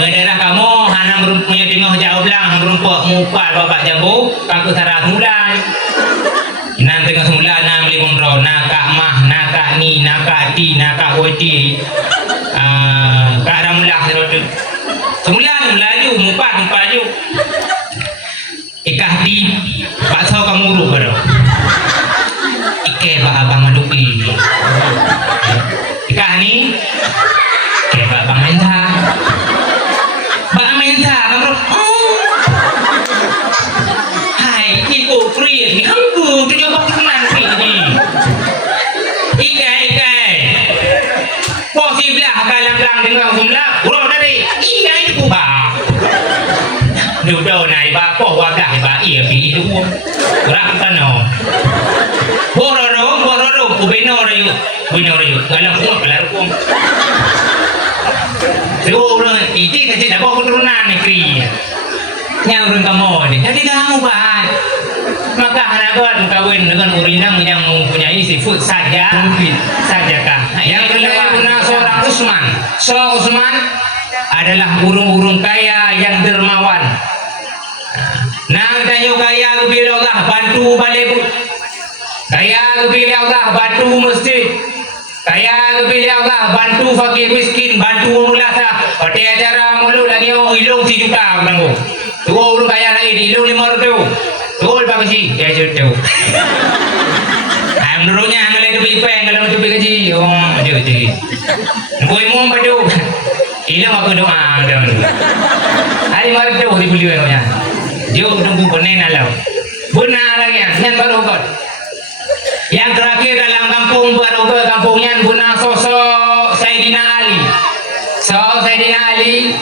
Berdarah kamu hanam punya tengah jauh belang merumpuk mupal bapak jambu kaku sarah mulan. Nan tengah semula nam limong ro nakak mah nakak ni nakak ti nakak woti. Kak ramlah serotu. Semula melaju mupal ju. Ikah di bakso kamu urut baru. Ike ba abang maduki. Ikah ni ke ba abang mentah. Bak minta kamu. Hai, ibu free ni aku tu juga kenal free ni. Ikai. Posisi belah kalang-kalang dengan semula. Urang dari ikai itu ba. Duduk naik ba poh wadah ba iya pi itu. Urang tano. Bororo, ubeno rayu. Kalau pun. Orang itu kecil dah bawa keturunan negeri. Yang orang kamu ni, jadi kamu bahan. Maka anak kawin dengan orang yang mempunyai sifat saja, mungkin saja kah? Yang kedua seorang Usman. Seorang Usman adalah burung-burung kaya yang dermawan. Nang tanya kaya bila Allah bantu balik. Kaya bila Allah bantu masjid. Kaya bila Allah bantu fakir miskin, bantu mulasa. Pada acara mulu lagi ilung 1 juta menanggung. Tu orang kaya lagi di ilung 500. Tu berapa sih? Ya juta. Menurutnya kalau itu pipeng kalau itu gaji, je. Boy mu badu. Ilung aku doa dah. Hari maret tu dibeli orangnya. Jauh tunggu panen alam. Benar lagi yang baru kot. Yang terakhir dalam kampung baru ke kampungnya guna sosok Saidina Ali. Sosok Saidina Ali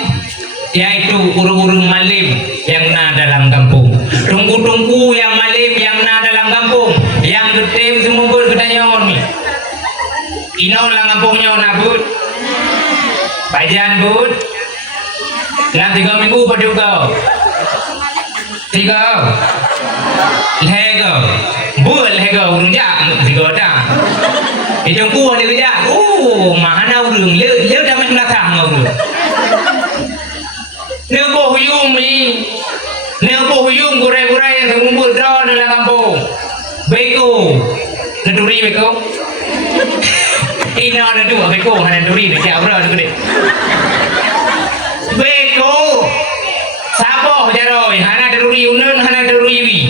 yaitu urung-urung malim yang na dalam kampung. Tunggu-tunggu yang malim yang na dalam kampung. Yang getem semua berketanya ni. Ino lah kampungnya nabut. Bajan bud. Dalam 3 minggu pada kau. 3 lego buat lego urung jak tiga dah itu ku ni kerja mana urung le dah macam belakang urung nebo huyung gurai-gurai yang mengumpul draw dalam kampung beko neduri beko ina nedu beko hana neduri ni siap bro ni beko saboh jaroi hana neduri unen hana neduri wi.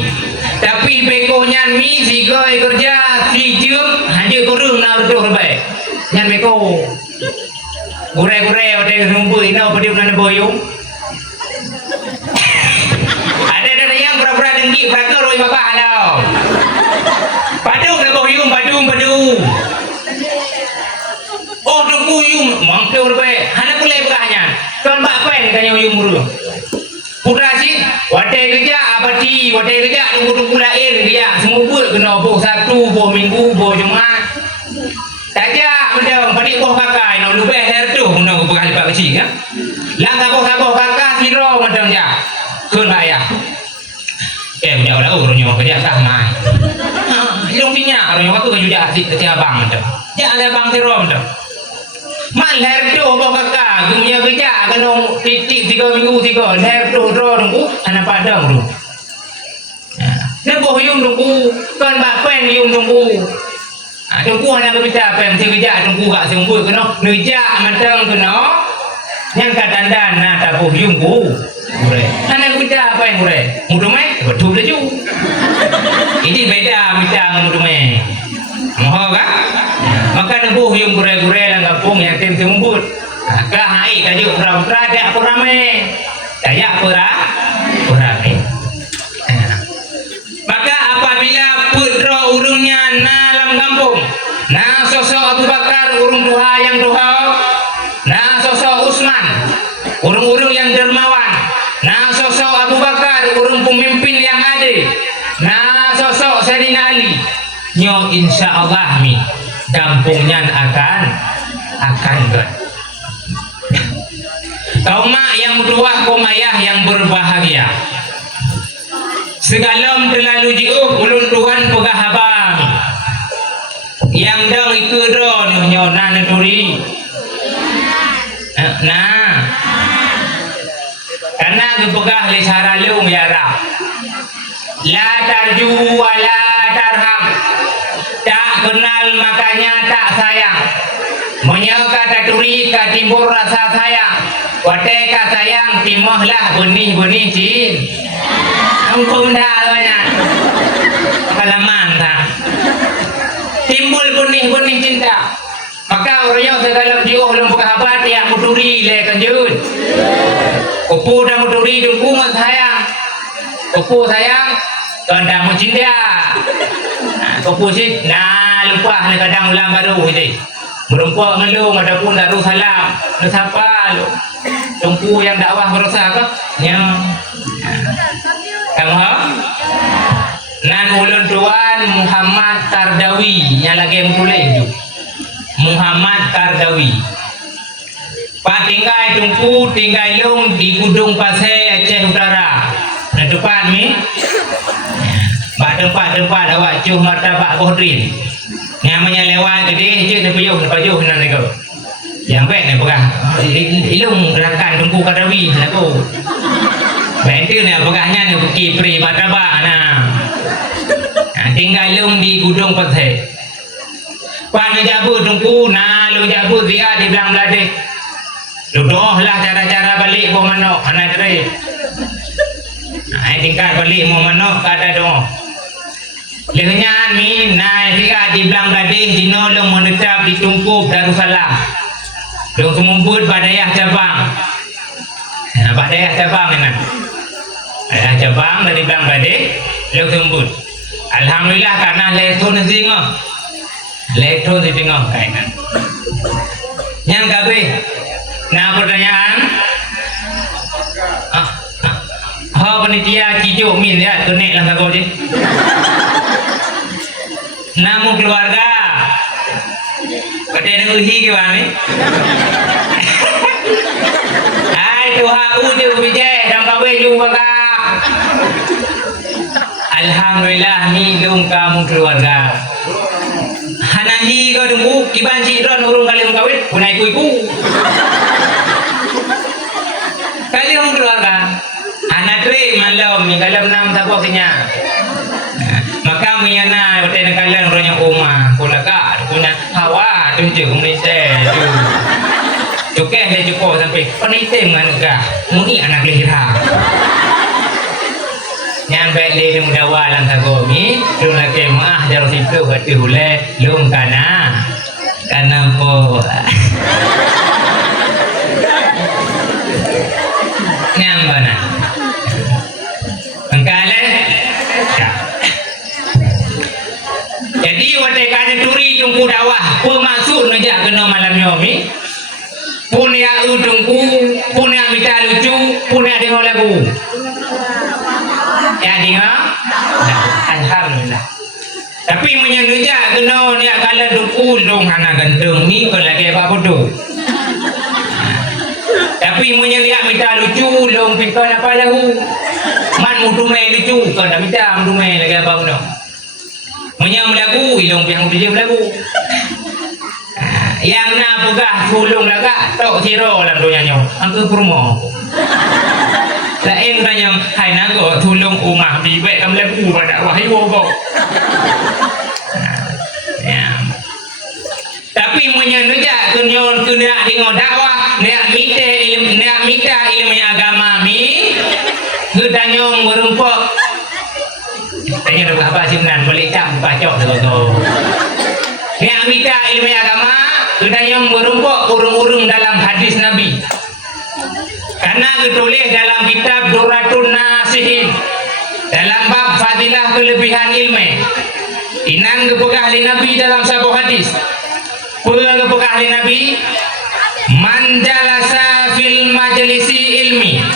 Tapi bekonya mi siga kerja si jum hanya kurung na betul baik. Nyan beko. Gurai-gurai ada rumput ina pada bulan boyong. Ada yang berapa dengki prakar roi bapak halau. Padu na boyong padu. Oh tunggu yung mangkau baik. Hana kulai bekahnya. Kan bapak kan yung muru. Purasi, wadah kerja abadi, wadah kerja tunggu lain dia semua buat kena boh 1, boh minggu, boh Jumaat. Saja macam padik boh kakak, nak lebih hari tu, nak berkali pak kecil kan? Langkah boh kakak siro macam dia, kun ayah. Punya orang orangnya kerja tak mai. Ilung pinya, orangnya waktu kerja jadi abang macam. Jangan abang siro macam. Man herdo bawa kakak, punya kerja kena titik 3 minggu 3. Herdo draw tunggu, anak padang tu. Nebo yung tunggu, kan bapen yung tunggu. Tunggu anak kerja pen si kerja tunggu kat sungguh kena nejak matang kena. Yang kadandan na tabuh yung ku. Anak kerja apa yang boleh? Mudume betul laju. Ini beda macam mudume. Mohon kan? Maka nebuh yung gurai-gurai lang kampung yang tim sembut. Kahai kajuk pura-pura dia purame. Dayak purame. Maka apabila putra urungnya dalam kampung, nah sosok Abu Bakar urung duha yang duha, nah sosok Utsman urung-urung yang dermawan, nah sosok Abu Bakar urung pemimpin yang adil, nah sosok Sayyidina Ali. Nyo insya Allah mi kampungnya akan kan. Kaum mak yang dua komayah yang berbahagia. Segalam terlalu jauh ulun Tuhan pegah abang. Yang dang itu don nyo nanuri. Nah. kepegah le cara leung ya Rab. La tarju wa la tarham. Tak kenal makanya tak sayang. Menyeka taturi ka timbul rasa sayang. Wateka sayang timahlah benih-benih cin. Ampun dah banyak. Pengalaman tak. Timbul benih-benih cinta. Maka orang segala jiwa belum berkabar yang muturi le kanjut. Kupu dah muturi dulu mas sayang. Kupu sayang kandang mencinta. Kupu sih nah lupa ni kadang ulang baru ini. Merempuak melu adapun daru salam. Nak siapa lu? Tumpu yang dakwah berusaha ke? Ya. Kamu ha? Nan ulun tuan Muhammad Kardawi yang lagi yang tulis tu. Muhammad Kardawi. Pak tinggal tumpu tinggal long di Gudung Pasir Aceh Utara. Nah depan ni. Pak tempat awak cuh martabak Bohdrin. Namanya lewat gede je nak pajuh nan kau. Yang baik ni pegah. Ilung gerakan tumpu Kardawi aku. Bantu ni pegahnya ni buki pri martabak nah. Tinggal long di Gudung Pasir. Pak ni jabu tungku nah lu jabu dia di belang belade. Lu dohlah cara-cara balik mau manok anak trip. Nah, tingkat balik mau manok kada doh. Lengan ni nah dia di belang belade dino lu menetap di Tungkup Darussalam. Lu kemumput Badayah Cabang. Nah, Badayah Cabang ni nah. Badayah Cabang dari belang belade lu kemumput. Alhamdulillah karena leton zingo. Leton di tengah kainan. Yang kabe. Nah pertanyaan. Panitia cijuk min ya kenek lah kau je. Namu keluarga. Kata nak uhi ke mana? Hai Tuhan uju bijak dan kabe juga. Alhamdulillah ni lung kamu keluarga. Hanani kau tunggu kiban cidron urung kali kawin punai kuiku. Kali orang keluarga. Anak tre malam ni kalau enam tapok sinya. Maka menyana betul kalian orang yang rumah pula kak punya hawa tunjuk Malaysia tu. Cukai dia cukup sampai penitim kan kak. Muni anak lihra. Yang baik le muda walang tagomi lu lagi maah jaro situ hati hule lum kana po nyam bana angkale ya. Jadi wate kane turi tungku dakwah pemasuk ngejak kena malam nyomi punya udungku punya mita lucu punya dengar lagu ya dengar alhamdulillah tapi menyengaja kena ni kala dukul dong anak ganteng ni kalau lagi apa bodoh tapi menyengaja minta lucu long pikir apa lahu man mudume lucu kalau minta mudume lagi apa bodoh menyam lagu ilong yang dia lagu yang na pegah sulung laga tok siro lam donyanyo angke kurmo lain tanya hai nago tulung umah di baik kam lagu pada wahai wogo. Tapi menyengaja kunyon kena dengar dakwah nak minta ilmu agama mi kedanyong merumpok tanya dah apa sinan balik cam bacok tu nak minta ilmu agama kedanyong merumpok urung-urung dalam hadis Nabi. Karena ditulis dalam kitab Duratun Nasihin dalam bab fadilah kelebihan ilmu. Inan kepegah ahli Nabi dalam sebuah hadis. Pula kepegah ahli Nabi man jalasa fil majlisi ilmi.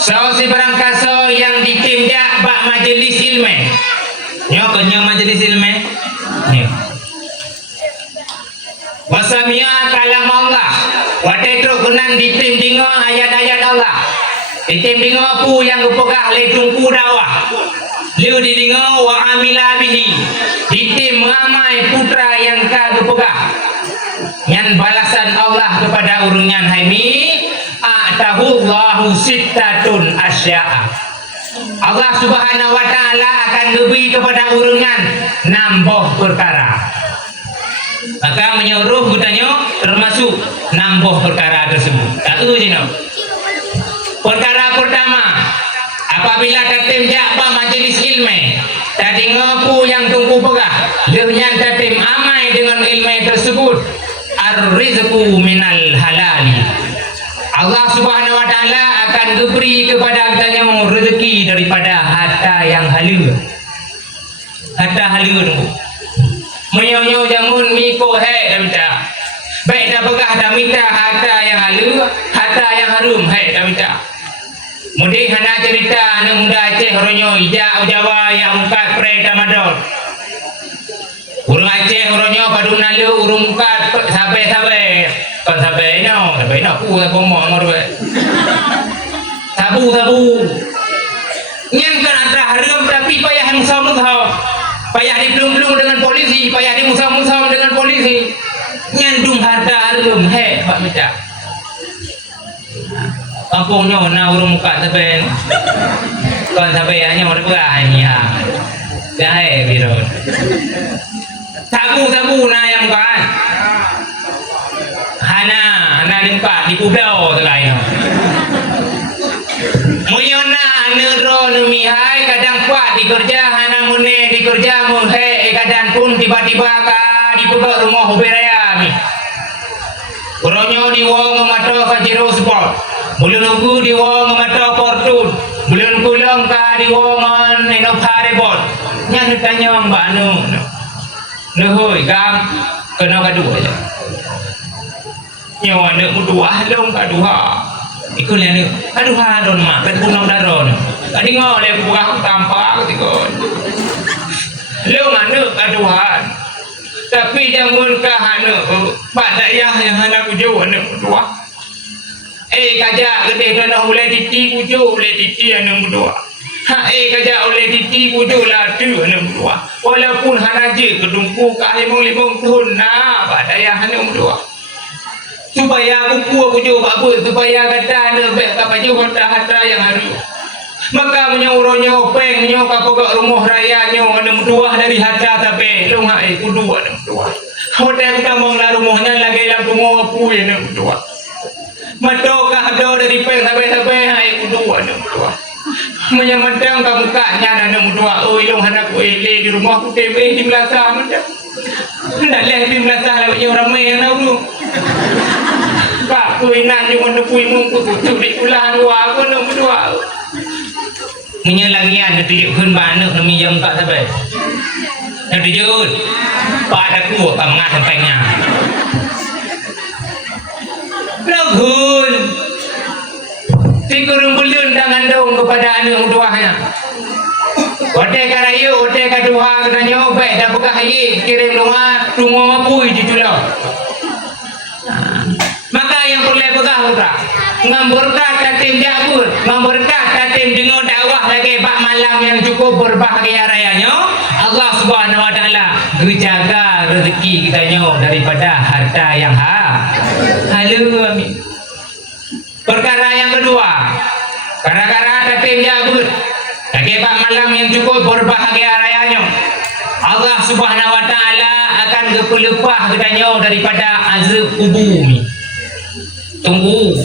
So si barang kaso yang ditindak bak majlis ilmu. Nyo kenyo majlis ilmu. Nyo. Wasamia kalam Allah. Wadai teruk kenan ditim dengar ayat-ayat Allah. Ditim dengar pu yang kepegah le tungku dakwah. Liu didengar wa amila bihi. Ditim mengamai putra yang kepegah. Yang balasan Allah kepada urungan haimi a'tahu Allahu sittatun asya'a. Allah Subhanahu wa taala akan beri kepada urunan nambah perkara. Maka menyuruh bertanya termasuk nambah perkara tersebut. Tahu je no. Perkara pertama, apabila tatim jakba majlis ilmu, tadi ngapu yang tunggu pegah, dengan tatim amai dengan ilmu tersebut, ar-rizqu minal halali. Allah Subhanahu wa taala akan beri kepada kita rezeki daripada harta yang halal. Harta halal tu. Menyo jamun miko hai dah minta. Baik dah pegah dah minta harta yang halal, harta yang harum hai dah minta. Mudi hana cerita anak muda Aceh ronyo ija Jawa yang muka pre tamadon. Urung Aceh ronyo padu nalu urung muka sabai kan sabai no ku tak pomok ngor sabu nyen kan antara harum tapi payah musam-musam, payah diblung-blung dengan polisi, payah dimusam-musam dengan polisi, nyen dung harta harum he pak minta. Kampungnya na urung muka sampai kan sampai hanya orang berani ya dah biro sabu na yang kan hana di muka di pulau terlain muyona nero numihai kadang kuat di kerja hana mune di kerja munhe kadang pun tiba-tiba ka di pegak rumah beraya mi uronyo di wong mato fajiro sport Mulun aku di wong mata portun, mulun pulang ka di wong eno parebot. Nya tanya mbak anu. Lehoi gam kena kadua aja. Nyawa nek mudua long kadua. Ikut le nek kadua don mak kan punong daron. Tadi ngole buka tampak tikon. Long anu kadua. Tapi jangan ka anu pak dayah yang anak ujo anu mudua. Kajak gede kena oleh titi kuju oleh titi anu berdua. Kajak oleh titi kuju latu anu berdua. Walaupun hanaje kedungku ka limong tahun nah badaya anu berdua. Supaya buku kuju apa supaya kata anu be kapaju harta yang haru. Maka menyauronya peng nyo kapok rumah raya nyo anu berdua dari harta tapi lungai kudu anu berdua. Hotel kita mau rumahnya lagi lam tunggu apu anu berdua. Matokah do dari peng sampai hai kedua ada dua. Menyamantang kamu kaknya ada dua. Oh ilung anak ele di rumah aku tebe di belakang macam. Nak leh di belakang lewat yang ramai yang tahu. Pak kui nak cuma nak kui mungku tu di ulah dua aku nak dua. Menyelagian nanti kun banyak nami jam tak sampai. Nanti jauh. Pak aku kamu ngat sampainya. Lagun si kurung belun tangan dong kepada anak muduahnya. Ote karayu, ote kaduha katanya baik dah buka hayi kirim rumah mapui di tulau. Maka yang perlu buka buka ngamburkat tatim jabur, ngamburkat tatim dengar dakwah lagi bak malam yang cukup berbahagia rayanya. Allah Subhanahu wa taala jaga rezeki kita daripada harta yang halu. Amin. Perkara yang kedua, gara-gara tatim jabur lagi bak malam yang cukup berbahagia rayanya, Allah Subhanahu wa taala akan gepelepah kita daripada azab kubur. Tunggu,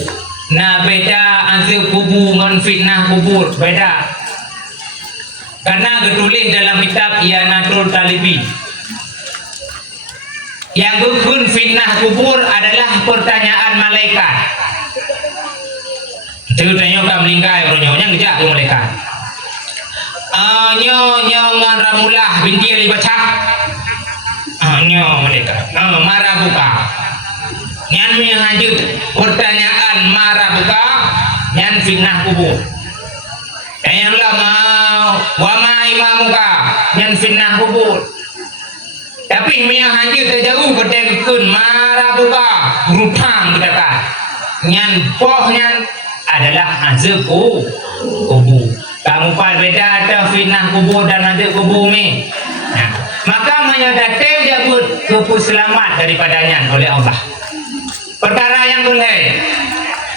nah beda azab kubur dengan fitnah kubur beda. Karena ditulis dalam kitab Iyanatul Talibi. Yang gugur fitnah kubur adalah pertanyaan malaikat. Ceritanya kamu lingkai orangnya ngejak ke malaikat. Nyo ngaramulah binti Ali Bacak. Nyo malaikat. Marah buka. Nyan yang lanjut pertanyaan marah buka. Nyan fitnah kubur. Yang lama wama imamuka nyan fitnah kubur. Tapi yang lanjut terjauh bertekun marah buka rupang kita nyan pohnya adalah azab kubur. Kamu pal beda ada fitnah kubur dan azab kubur ni. Nah, maka menyatakan jabut selamat daripadanya oleh Allah. Perkara yang boleh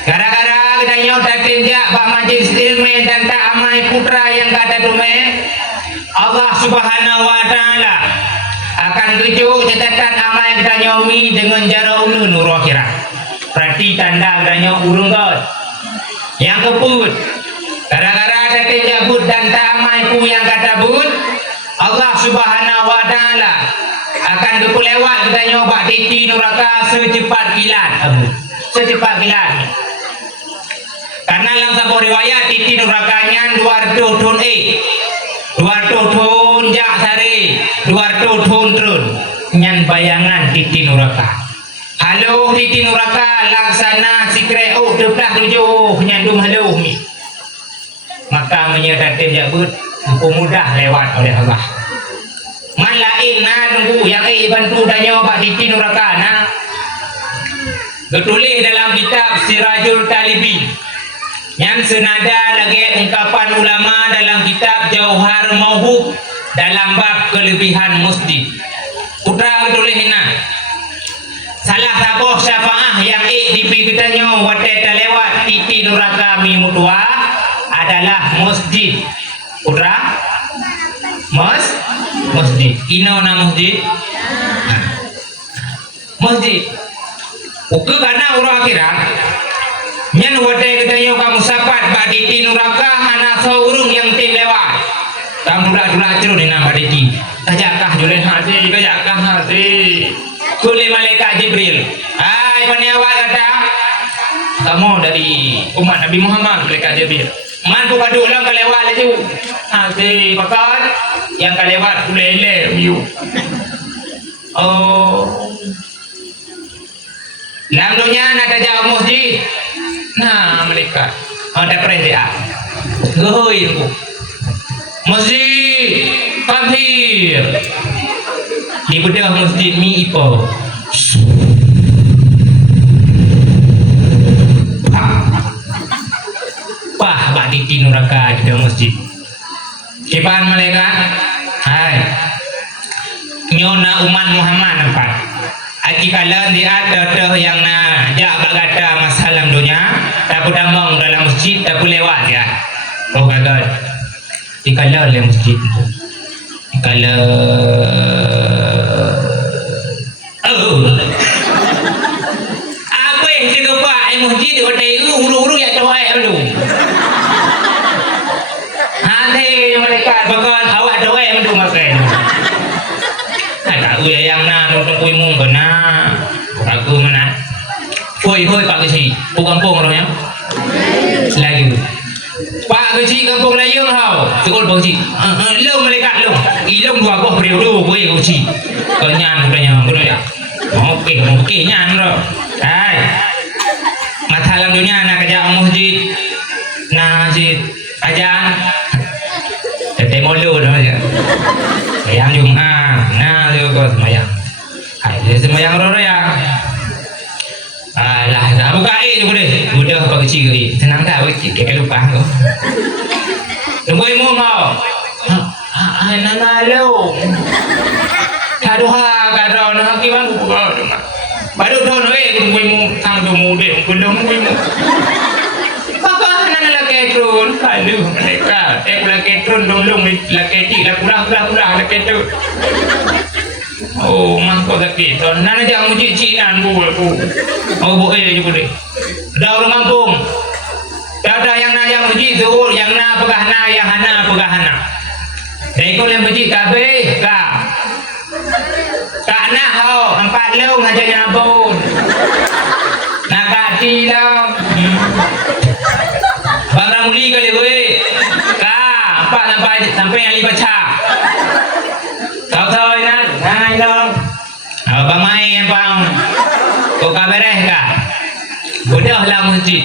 gara-gara tanya tatim dia Pak Majlis Ilmu dan tak amai putra yang kata dume Allah Subhanahu wa taala akan kejuk catatan amal yang kita nyomi dengan jara unu nur akhirat. Berarti tanda adanya urung God. Yang keput gara-gara ada jabut dan tak amal ku yang kata but Allah Subhanahu wa taala akan kepulewat kita nyoba titi neraka secepat kilat. Secepat kilat. Karena dalam sebuah riwayat titi nerakanya 200 tahun 200 tahun jak sari 200 tahun terus nyan bayangan titi neraka. Halo titi neraka laksana sikre deblah tujuh nyandum halo mi. Maka menyatakan jabut mudah lewat oleh Allah. Man lain nunggu yang bantu tanya Pak titi neraka na. Tertulis dalam kitab Sirajul Talibin yang senada lagi ungkapan ulama dalam kitab Jauhar Mauhub dalam bab kelebihan masjid. Putra tulis ini salah satu syafaah yang dipikirkannya waktu terlewat titi neraka mi mutua adalah masjid. Putra masjid ino na masjid masjid uke karena urang akhirat nyan wadai kedayo kamu sapat bak titi neraka hana saurung yang tim lewat kamu dulak cerun ni nama titi kajakah julen hati kuli malaikat Jibril hai paniawal kata kamu dari umat Nabi Muhammad malaikat Jibril man tu kaduk lang kalewat laju hati pakat yang kalewat kulele view Lamdunya ada jauh masjid. Nah mereka ada perintah. Goy aku. Masjid Kabir. Di bedah masjid mi ipo. Wah, badi di neraka di masjid. Kipan malaikat. Hai. Nyona umat Muhammad nampak. Akikalan di ada yang na jak bagata masalah dunia tak damang dalam masjid tak lewat ya. Oh gagal. Dikala dalam masjid. Dikala apa yang kita buat masjid di hotel huru-huru ya doa dulu. Nanti mereka bakal awak doa dulu makan. Ada yang na nonton kuimu benar. Aku mana? Hoi Pak Kecik, kampung orangnya. Lagi. Pak Kecik kampung Layung hau. Sekol Pak Kecik. Long mereka long. Ilong dua buah periode gue Kecik. Kenyan ya. Oke nyan bro. Hai. Matalang dunia nak kerja masjid. Masjid ajan. Tete mulu dah aja. Yang Jumat. Nah, juga semayang. Hai, semayang roro ya. Alah, nak buka juga deh. Udah Pak Kecik ke. Senang tak Pak Kecik? Kayak lupa kau. Tunggu imu mau. Nana lo. Aduh, kado nak kiban buka. Baru tahu nak tunggu imu tang tunggu deh. Belum imu. Papa nana lagi turun. Aduh, mereka. Lagi turun dong lagi ti kurang lagi turun. Oh, mangkok sakit. Nana jangan muji cinan aku. Oh, boleh juga deh. Dah orang kampung. Ada yang na yang muji zuhur, yang na pegahna, yang hana pegahna. Dari kau yang muji kabeh, kak nak hau, 4 long aja nyabun. Nak kati lah. Bang Ramuli kali gue. Kak, 4 sampai yang 5 baca. Tahu kan? Nah, dong. Abang main bang. Kau kabareh kak? Udah lah masjid.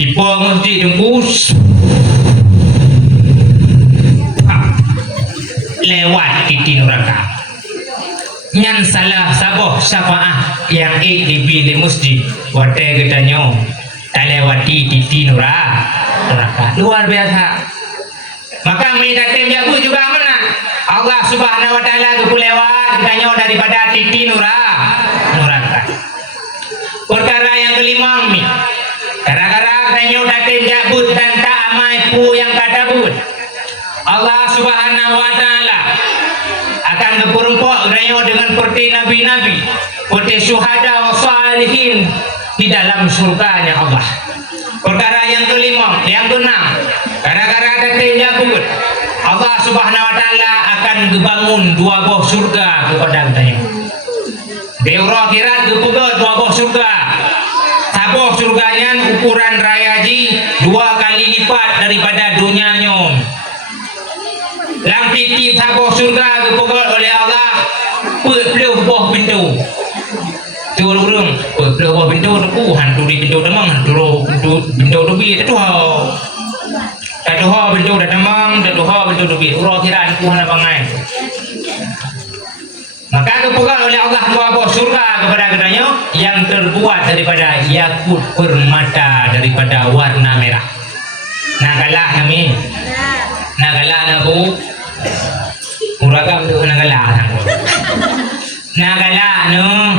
Ipo masjid tembus. Lewat titi neraka. Nyan salah saboh syafaah yang dipilih masjid. Wadah gedanya tak lewati titi neraka. Luar biasa. Maka minta jago juga mana? Allah Subhanahu wa taala kepulewat ditanya daripada titi neraka. Perkara yang kelima mi. Gara-gara tanya datin jabut dan tak amai pu yang kadabut. Allah Subhanahu wa taala akan berperempuan dengan seperti nabi-nabi, seperti syuhada wa salihin di dalam surganya Allah. Perkara yang kelima, yang keenam, gara-gara datin jabut, Allah Subhanahu wa taala akan dibangun dua buah surga kepada kita. Di akhirat dibuka dua buah surga. Sabuh surganya ukuran rayaji 2 kali lipat daripada dunianya. Lampiti sabuh surga dibuka oleh Allah peluk buah pintu. Tu urung peluk buah pintu tu hantu di pintu demang hantu pintu dubi tu ha. Taduha pintu dah demang, taduha pintu dubi. Urang akhirat ku hana bangai. Maka dibuka oleh Allah dua buah surga kepada keduanya yang terbuat daripada yakut permata daripada warna merah. Nak kalah nami? Nak kalah nak bu? Uragam tu nak kalah. Nak kalah no?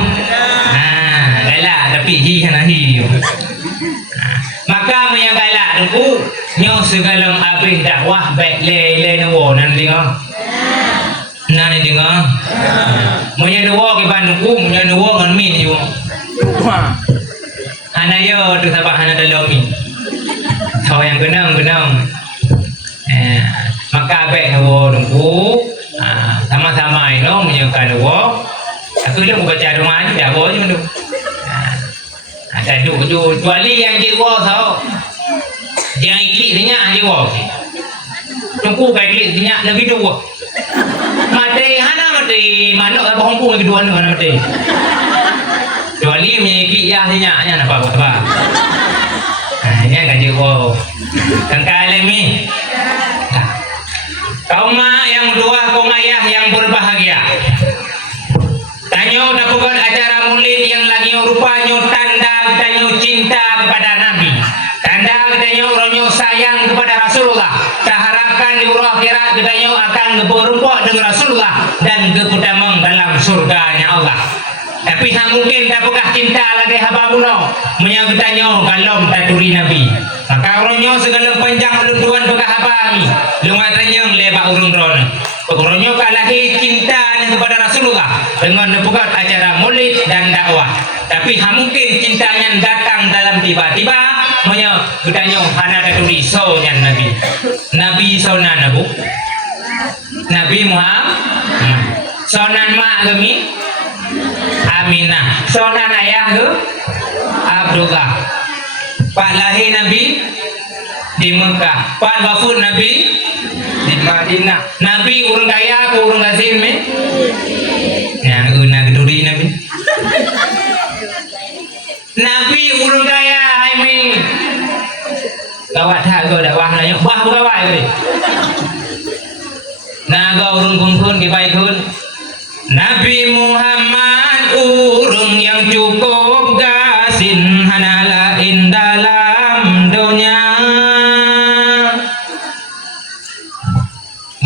Kalah tapi hi kana hi. Maka yang kalah tu nyo segala habis dakwah baik le no nan dengar. Nani dengar? Punya dua ke Bandung, punya dua dengan min juga. Hana yo tu sabah hana dalam min. So yang genang. Maka baik dua dulu. Sama-sama itu punya dua. Aku dah baca rumah ni dah bawa je tu. Ada tu wali yang jiwa tau. Yang ikut dia jiwa. Tunggu baik dia lagi dua. Mati hana mati manuk apa hongkong lagi dua mana mati. Dua li menyiki ya nya apa. Ini gaji ko. Kangkale mi. Kaum yang dua kaum ayah yang berbahagia. Tanyo dapat acara maulid yang lagi rupanya tanda tanyo cinta kepada Nabi. Tanda tanyo ronyo sayang kepada Rasulullah. Harapkan di akhirat kita akan berempuk dengan Rasulullah dan berpedamang dalam surganya Allah. Tapi mungkin tak pernah cinta lagi haba buno menyangkutanya kalau taturi Nabi. Maka orangnya segala panjang lunduan bekas haba ni. Lungatanya lebak urung drone. Orangnya kalahi cinta kepada Rasulullah dengan buat acara maulid dan dakwah. Tapi mungkin cintanya datang dalam tiba-tiba menyangkutanya hana taturi sonya Nabi. Nabi sonan abu. Nabi Muhammad. Sonan mak kami Aminah. Sonan ayah ke Abdullah. Pak lahir Nabi di Mekah. Pak wafat Nabi di Madinah. Nabi urang kaya ke urang gasin me? Yang guna keduri Nabi. Nabi urang kaya hai me. Kawat hak kau dah wah nanya. Wah bukan wah ke? Naga urung kumpul ke baik kun. Nabi Muhammad urung yang cukup gasin hanalain dalam dunia.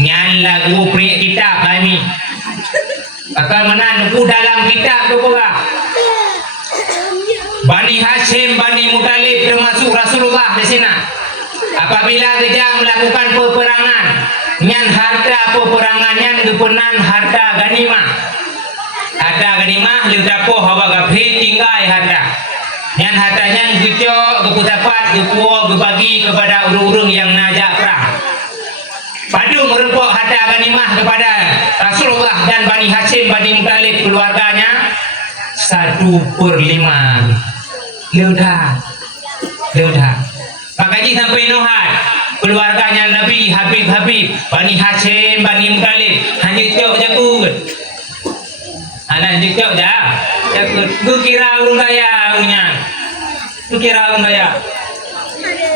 Nyan lagu pria kitab kami. Akan menanku dalam kitab tu pula. Bani Hashim, Bani Muttalib termasuk Rasulullah di sini. Apabila kerja melakukan peperangan, nyan harta peperangan nyan gepenan harta ganimah. Harta ganimah liutapo hawa gaphi tinggai harta. Nyan hartanya gecok geputapat gepuo gebagi kepada urung-urung yang najak perang. Padu merempok harta ganimah kepada Rasulullah dan Bani Hashim, Bani Muttalib keluarganya 1/5. Leudah. Makaji sampai Nuhat keluarganya Nabi Habib Bani Hashim, Bani Muttalib hanya cok jakut. Anak cok dah. Jakut. Gu kira urung kaya punya. Gu kira urung kaya.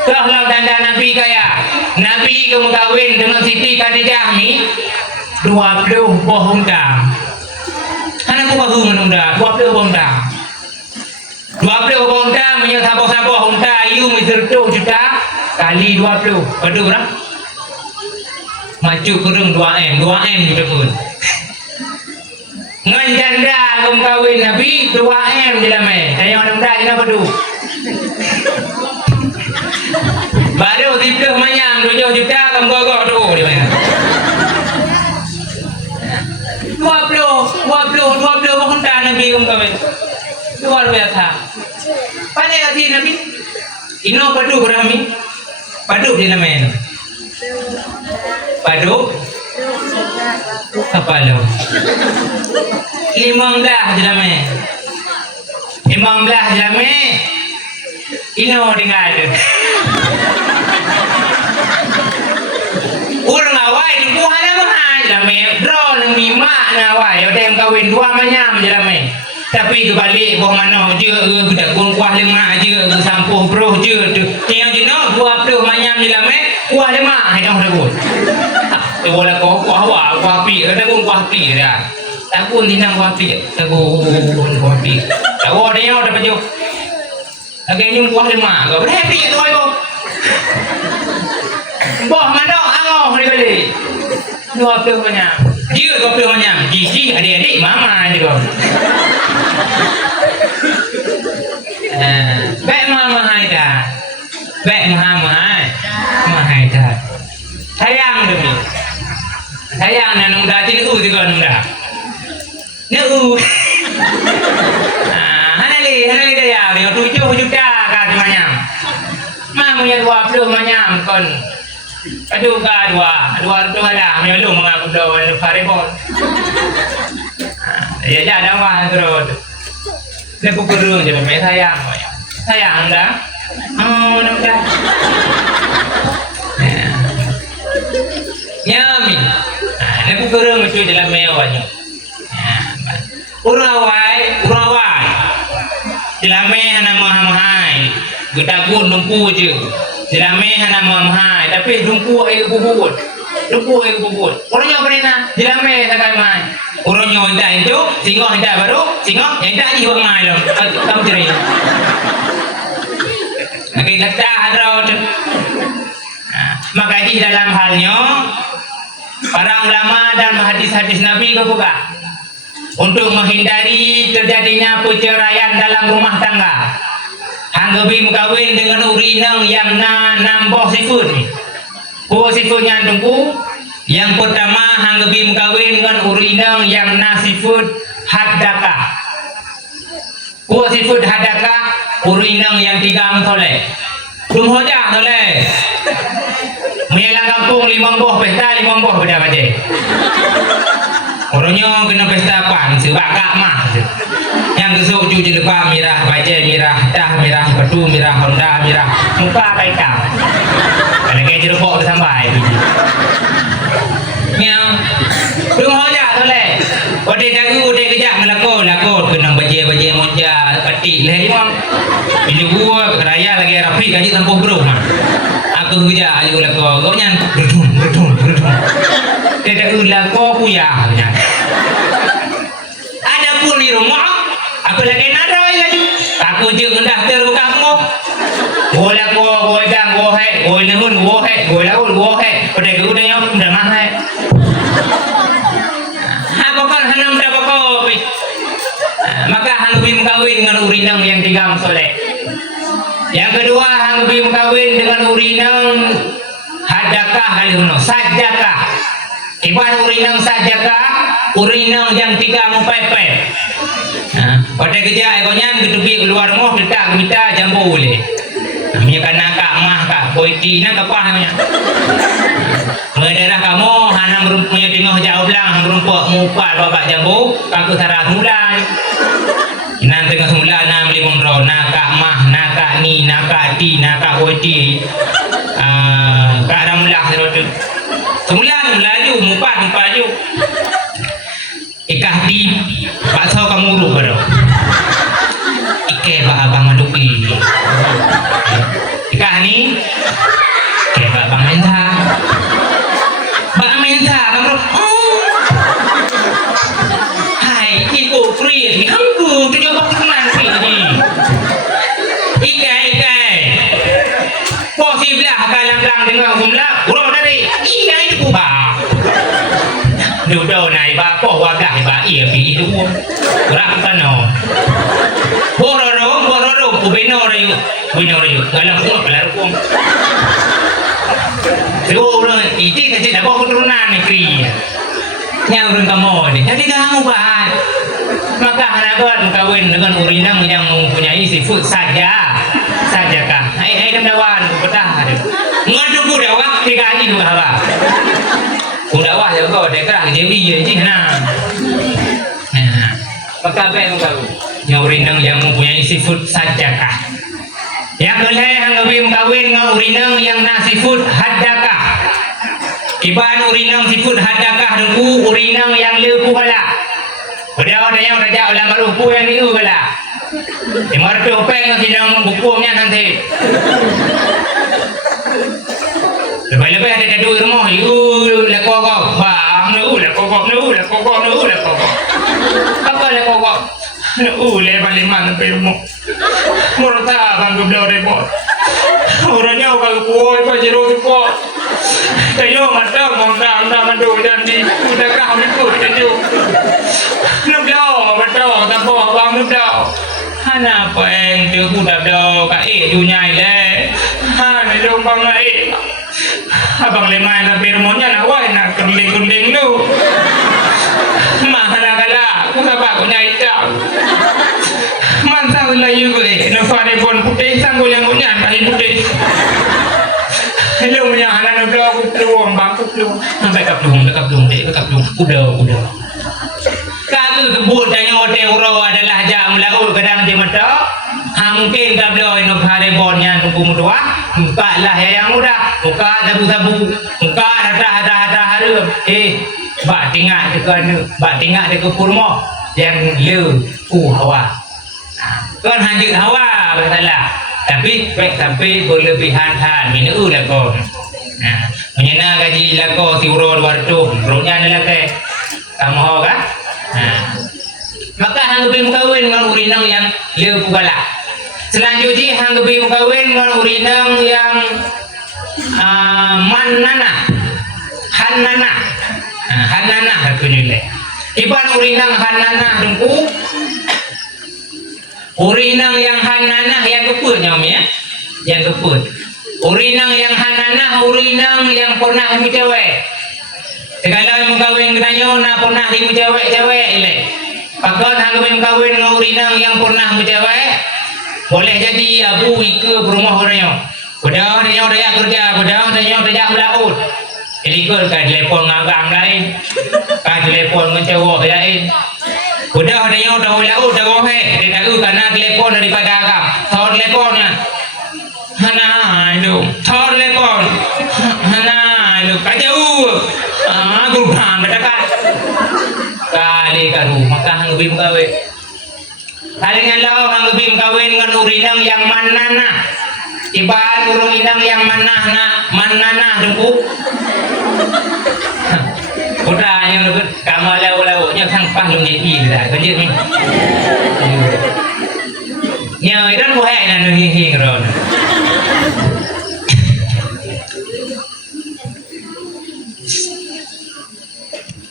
Kalau tanda Nabi kaya. Nabi kamu kawin dengan Siti Khadijah ni 20 buah unta. Anak ku bahu menunda 20 buah unta. 20 buah unta punya sabah-sabah unta ayu miserto juta kali 20. Padu berapa? Maju kurung 2M juga pun. Ngan janda kamu kawin Nabi 2M je lah meh. Saya orang dah je nak padu. Baru tipe manyam 7 juta kamu gogok tu dia mana. 20 bahun tak nabi kamu kawin. Luar biasa. Pandai lagi nabi. Ino padu berami. Padu dia namanya. Padu. Apa lo? 15 je namanya. 15 je namanya. Ino dengar ada. Urang awai di buah nama jame draw nang lima awai ada kawin 2 manyam jame tapi kebalik boh mano je budak gon kuah 5 je sampuh bro je tiang jeno 20 manyam jame kuah 5 hai dah rebut tu bola ko kuah api ada gon kuah api dah takun dinang kuah api takun kuah api tahu ada yang ada baju lagi nyum kuah 5 kau happy tu ai bo boh mano angoh ni balik 20 manyam. Dia 20 manyam. Gigi adik-adik mama ni kau. Baik mama hai dah. Baik mama hai dah. Sayang demi. Sayang nak nung dah jadi juga nung dah. Nu. Hanali dah ya. Dia 7 juta kan manyam. Mama punya 20 manyam kon. Aduh ka dua dah melu mengaku dah paribon. Ya jangan wah terus. Lepas kurung je memang sayang dah. Nak dah. Nyami. Lepas kurung itu dalam mewahnya. Urang awai. Dalam meh nama mahai. Getagun lumpu je. Jelame hana mamhai tapi dumpu ai bubut. Orangnya berena jelame sakai mai. Orangnya hendak itu, singok hendak baru, singok hendak ji buat mai dong. Kamu ceri. Lagi kata hadraut. Maka di dalam halnya para ulama dan hadis-hadis Nabi kebuka untuk menghindari terjadinya perceraian dalam rumah tangga. Hanggabi mengkawin dengan urinang yang nambah sifat. Sifatnya tunggu. Yang pertama hanggabi mengkawin dengan urinang yang sifat hadaka. Sifat hadaka urinang yang 3 toleh. Belum hojak toleh. Menyelang kampung 5 buah pesta 5 buah beda baca. Orangnya kena pesta apa? Sebab kak mah. Yang besok cuci lepas mirah baca mirah dah mirah batu mirah honda mirah muka kaitan. Kalau kayak jeruk sampai. Yang belum hojak tu leh. Ode dagu ode kejak melakon kena baca moja katik leh memang. Ini gua raya lagi rapi kaji tanpa bro mah. Aku kejak ayu lakon. Kau nyan berdun. Tidak ulako kuya. Ada pun di rumah. Aku lagi nada lagi. Aku je mendah terbuka kamu. Bola ko dang go hai, go nehun go hai, go laul go hai. Pada ke udah yang dah mahai. Apa kan hanam dah kopi. Maka hanubim kawin dengan urinang yang 3 soleh. Yang kedua hanubim kawin dengan urinang hadakah halihno sajaka. Ibarat urinang sajaka, urinang yang 3 mempepet. Pada kerja ekonya ketupi keluar rumah minta jambu boleh. Namanya kana kak mah kak boiti nak apa namanya. Mendaerah kamu hana punya tengah jauh belang merumpuk muka babak jambu kaku sarah mulai. Nan tengah semula 6 ro nakak mah nakak ni nakak ti nakak boiti. Kak ramulah serot. Semula melaju muka ju. Ikah di bakso kamu urut baru. Ike pak abang maduki. Ikah ni, ike pak abang mentah. Pak mentah kamu. Hai, ibu free. Kamu tu jawab kemana ni? Ike. Posiblah kalang-kalang dengan semula. Urut dari. Ike itu kubah. Duduk naik bapa wadah ba iya pi itu gerak tanah bororo ubeno rayu galang pun kelar pun orang itu kecil dah bawa keturunan negeri yang orang kamu ni jadi kamu bahan maka hanabat kawin dengan urinang yang mempunyai sifat sajakah hai dawan betah ngadu ku dawak tiga ini dua apa ku dawak ya kau dekat jadi ya sih nah maka apa yang kau yang urinang yang mempunyai sifat sajakah yang boleh hanggapi kawin dengan urinang yang nasifut hadakah iban urinang sifut hadakah dengku urinang yang lepu bala padahal ada yang raja ulang marupu yang itu bala imar topeng yang tidak membukunya nanti lebih-lebih ada kadu rumah lekokok bang lekokok apa lekokok lebar-lebar sampai rumah Murta bang gublau repot orangnya kalau kuoi pajero repot tayo mata mongta mandu janji udah kah ikut tayo nublau betul tampo bang nublau hana peng tu udah dau ka dunyai le hana dong bang abang lemai na permonya na wai na kerling lu mahana kala ku sabak ko nyai tau Mantap lah you boleh. Nampak ni pun putih sanggup yang punya tak putih. Hello punya anak nak belau peluang bangku peluang. Sampai kapluang kuda. Kalau kebut dan hotel uro adalah jam laut kadang dia mata. Mungkin kaplau ino hari bonnya nunggu muda. Muka lah yang muda. Muka sabu-sabu. Muka ada harum. Bak tinggal dekat purmo yang le hawa. Kan hanya hawa salah tapi sampai berlebihan minum lakon menyena gaji lakon si urol wartu rohnya adalah teh kamu kan maka hanggapi mukawin dengan urinang yang leu bala selanjutnya hanggapi mukawin dengan urinang yang hanana katanya iban urinang hanana dengku urinang yang hananah yang keput nyamnya yang keput urinang yang hananah urinang yang pernah himu cewek segala yang kawin kenanya na pernah himu cewek ile pakon hanggapi kawin dengan urinang yang pernah himu cewek boleh jadi abu ike berumah orangnya padahal dia dah kerja padahal dia dah melaut ilikul kan telepon ngagam lain kan telepon mencewok lain udah ada yang udah dah bohe dia tahu karena telepon daripada agam thor teleponnya hana itu thor telepon hana itu kacau grup berdekat kali karu maka hanggapi kawin palingan law hanggapi kawin dengan urinang yang manana iban urinang yang manana dengku udah yang lebih kamu lauk-lauknya sampah lu jadi dah kerja ni yang itu buat nak hing ron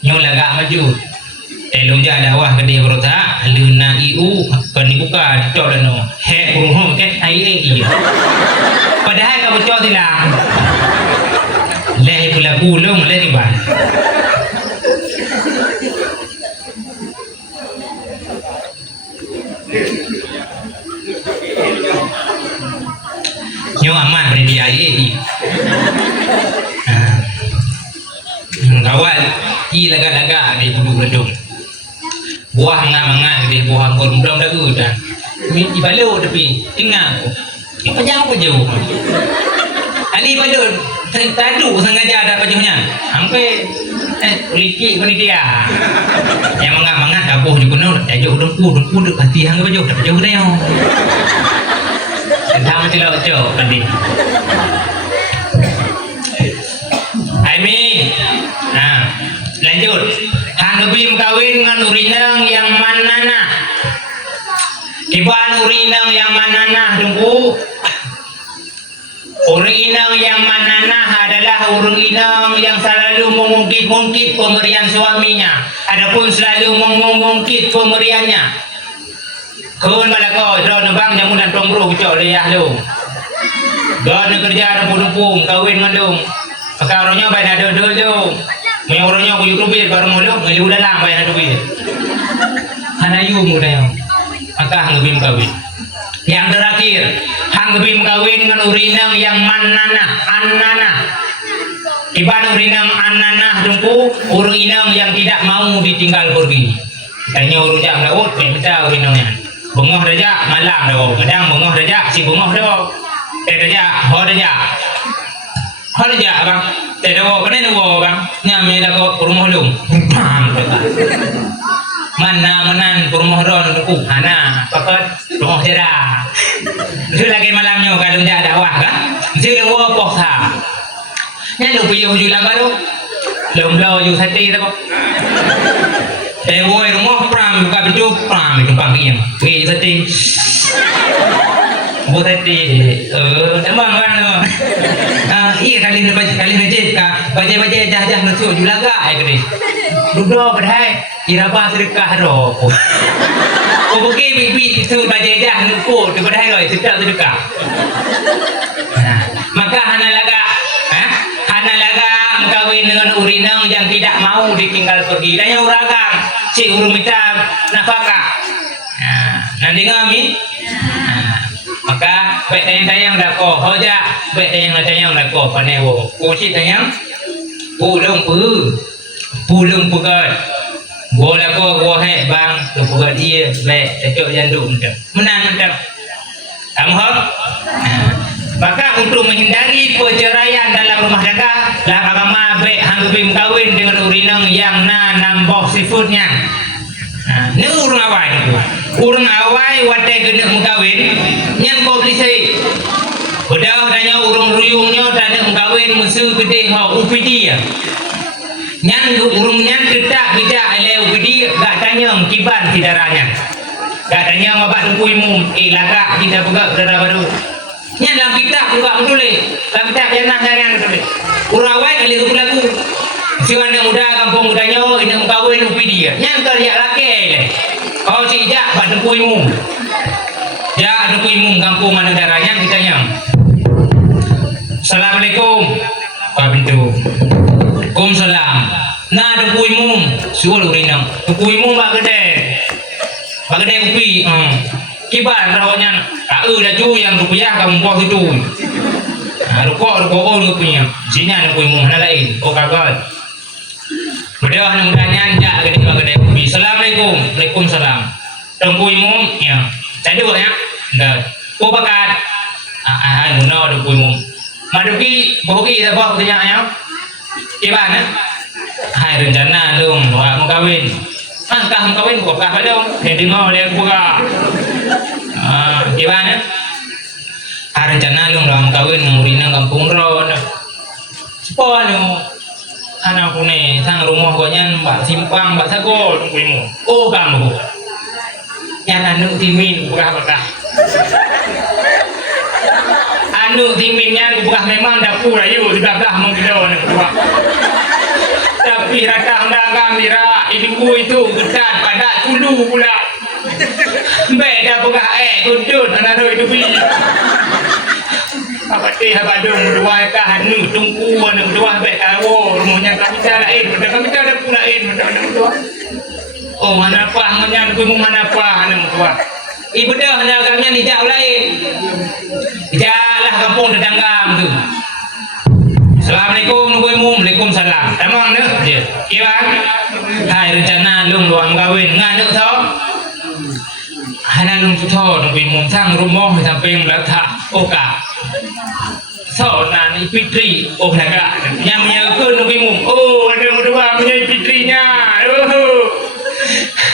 yang lagak maju lu jalan wah gede berota lu na iu kan dibuka cok dan no he burung ke ai padahal kamu cok tilang leh pula bulung leh tiba nyo aman pada dia ini kawal i laga-laga di bulu redung buah mangat di buah anggur mudah-mudah udah di balu tapi tinggal apa jauh ali balu tadu sengaja ada bajunya sampai polisi dia yang mangat dabuh juga no tajuk dengku dek hati hang baju dak baju dia tentang tidak jauh tadi Aimi lanjut hanggapi kawin dengan urinang yang manana iban urinang yang manana dengku urinang yang manana adalah urinang yang selalu mengungkit-ungkit pemberian suaminya adapun selalu mengungkit pemberiannya Kun malako drone bang jamunan tombro ucok leyah lu. Gana kerja numpung kawin ngandung. Pekaronya bayar ada lu. Menyorongnya ku YouTube baru mulu ngeli udah lang bayar ada duit. Hanayu muda yang. Maka ngebim kawin. Yang terakhir, ngebim kawin dengan urinang yang anana. Iban urinang anana dengku urinang yang tidak mau ditinggal pergi. Tanya urujak laut, minta urinangnya. Bengah raja malam dah, kadang bengah raja si bengah dah. Raja, ho raja abang. Dah kena nunggu bang. Nyamai dah kau rumah lum. Mana rumah ron dengku. Hana, pakat rumah jera. Mesti lagi malamnya kalau tidak ada wah kan? Mesti nunggu pok sah. Yang lu pilih jualan baru, lomba jual sate tu. Woi rumah pram buka pintu pram itu panggil, pergi sate. Buat sate, tambang kan? Iya kali ni baca jah nasi jual agak, ni. Duduk berdai, iraba sedekah roh. Kau pergi itu baca jah numpuk, tu berdai roh, sedekah. Maka hana laga kawin dengan urinang yang tidak mau ditinggal pergi. Dan yang uragang si urung minta nafkah. Nanti kami maka baik tayang dah ko hoja baik tayang dah ko panewo. Kusi tayang pulung pegat. Bola ko he bang tu pegat dia baik cocok janduk menang. Amhor. Maka untuk menghindari perceraian dalam rumah tangga, dalam agama baik hangbim kawin dengan urinang yang nambah sifatnya. Ni urang awai watai kena mengkawin, nyan kau belisai. Udah tanya urang ruyungnya tanya mengkawin musuh gede mau upidi ya. Nyan urungnya tidak ale upidi, gak tanya kiban sidaranya. Gak tanya ngabak tunggu imum, lagak tidak buka darah baru. Nya dalam kitab juga menulis, dalam kitab yang harian menulis. Urawai kali itu lagu. Siwan yang muda kampung mudanya ini mengkawin upi dia. Nya kerja laki le. Kau tidak pada kuimu. Ya ada kuimu kampung mana darahnya kita nyam. Assalamualaikum. Pak pintu. Waalaikumsalam. Nah ada kuimu, suul urinang. Kuimu mbak gede. Mbak gede upi. Kiban rawatnya laju yang rupiah kamu buat itu rukuk punya sini ada kuimu mana lain kagak berdua yang mudahnya jak gede kupi. Assalamualaikum. Waalaikumsalam. Kuimu ya tadi ya dah kau pakat guna ada kuimu maduki boki apa tanya kiban hai rencana dong mau kawin angkah kawin buka apa dong dengar dia buka gimana? Rencana lu dalam kawin ngurina kampung ron. Sepuluh anak pune sang rumah konya mbak simpang mbak sagol tungguimu. Oh kamu, yang anu timin buka. Anu timinnya buka memang dapur ayu di belakang menggilau buka. Tapi rata dagang dira ibu itu gedan pada dulu pula. Beda buka kudut anak itu bi. Apa teh badung dua hanu tungku anu dua baik tahu rumahnya kami lain, kami ada pula lain dua. Oh mana apa menyan ku mana apa anu dua. Ibu dah dagangnya ni jauh lain. Jalah kampung tetangga tu. Assalamualaikum Waalaikumsalam. Tamang ne? Iya. Hai rencana lung luang kawin nganu tau? Hanan lung tutor kuimu sang rumah sampai belakang oka. So nani fitri naga yang menyerahkan kuimu. Oh ada berdua punya fitrinya.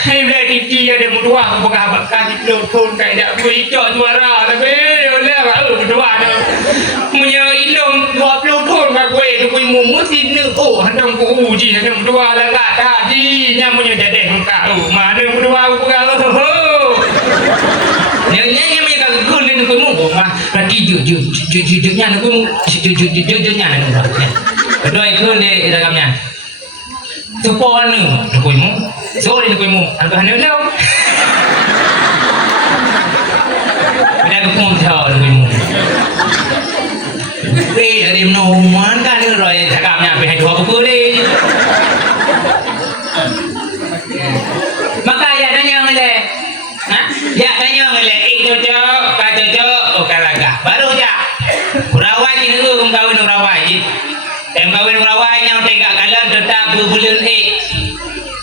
Hai berarti dia ada berdua bukan kasih telefon kayak kuicok juara tapi oleh berdua tu. Punya ilung 20 tahun kat kuimu mesti ni hadang ku uji ada berdua lagak tadi yang punya jadi muka. Mana berdua bukan Nyanyi mereka gul ni kuimu mah berarti jujurnya kuimu jujurnya ni kedua ikut ni dalamnya supaya ni kuimu sorry ni kuimu angkat ni tau dah kumthau dulu. Ada minuman kan ni roy cakapnya apa dua buku ni. Maka ya tanya ngele. Ya tanya ngele cocok, cocok, okalaga. Baru ja. Urawai ni tu kawin urawai. Kawin urawai yang tegak kalan tetap bulan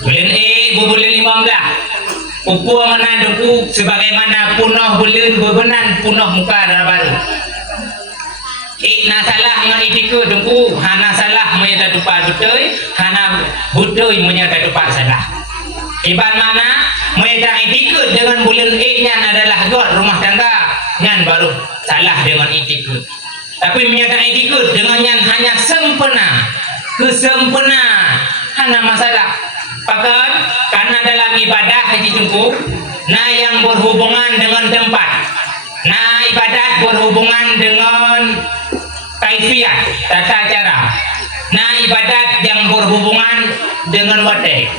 bulan bulan 15. Ukur menanduku sebagaimana punah bulan berbenan punah muka darah baru. Na salah dengan itiku dengku, hana salah menyata tupat betul, hana betul menyata tupat salah. Ibarat mana menyata itiku dengan bulan nyan adalah god rumah tangga, nyan baru salah dengan itiku. Tapi menyata itiku dengan nyan hanya sempurna, kesempurna, hana masalah. Bahkan karena dalam ibadah haji dengku, nah yang berhubungan dengan tempat, nah ibadat berhubungan dengan kaifiat, tata cara. Nah ibadat yang berhubungan dengan watek.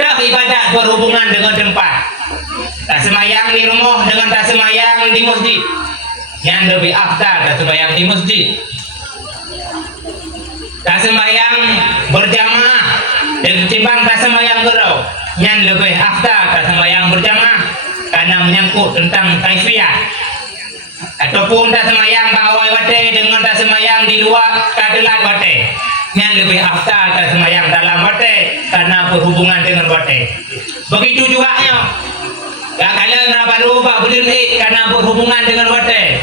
Tak ibadat berhubungan dengan tempat. Tak semayang di rumah dengan tak semayang di masjid. Yang lebih afdal tak semayang di masjid. Tak semayang berjamaah dan timbang tak semayang gerau. Yang lebih afdal tak semayang berjamaah karena menyangkut tentang kaifiat. Ataupun tak semayang bawai wate dengan tak semayang di luar kadelat wate, yang lebih afdal tak semayang dalam wate karena berhubungan dengan wate. Begitu juga nya gak kalian baru bak bulan karena berhubungan dengan wate.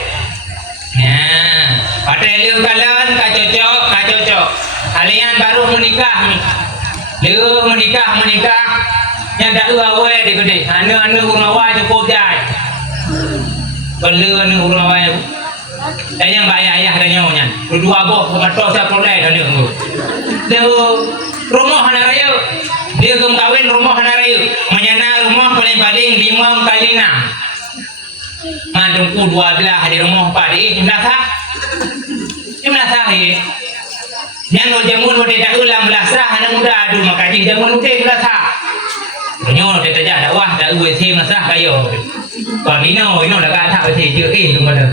Nah, wate liu kalian tak cocok. Kalian baru menikah liu menikah yang tak uawe di gede. Anu rumah wa cukup jai. Bela ni urang awak dan yang ayah dan nyonya berdua boh matos saya proleh dan dia rumah hana raya dia kawin rumah hana raya menyana rumah paling 5 kali 6 mandungku 12 di rumah pak di jumlah sah yang jamun wadi tak ulang belasah hana muda adu makaji jamun udah belasah nyo dia kerja dakwah dak uwe thêm sah kayo còn ino dah kata thì chưa in luôn được.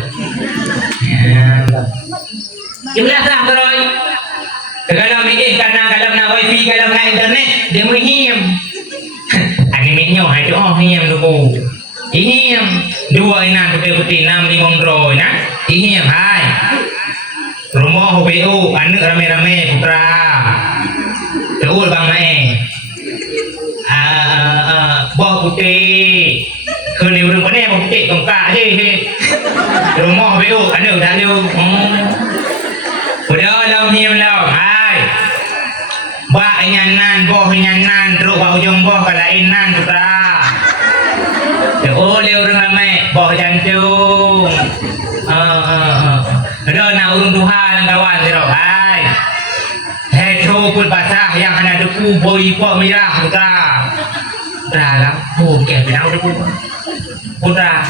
Chúng ta sao rồi? Kalau mikir kalau nak wifi kalau nak internet dia menghim. Ani minyo hai tu him dulu. Him dua inan putih 6 Android nah. Him hai. Rumah HBU anak rame-rame putra. Betul bang Mae. Bawah putih. Kalau ni orang mana yang putih tongkat je. Rumah beu ada dah ada. Udah lam hiam lam. Hai. Ba nyanan boh nyanan teruk ba ujung boh kalain nan putra. Oh le orang ramai boh jantung. Udah nak urung Tuhan kawan zero. Hai. Hetro pun basah yang ada deku boi pok merah putra. Dalam bukan bidang deku. Putra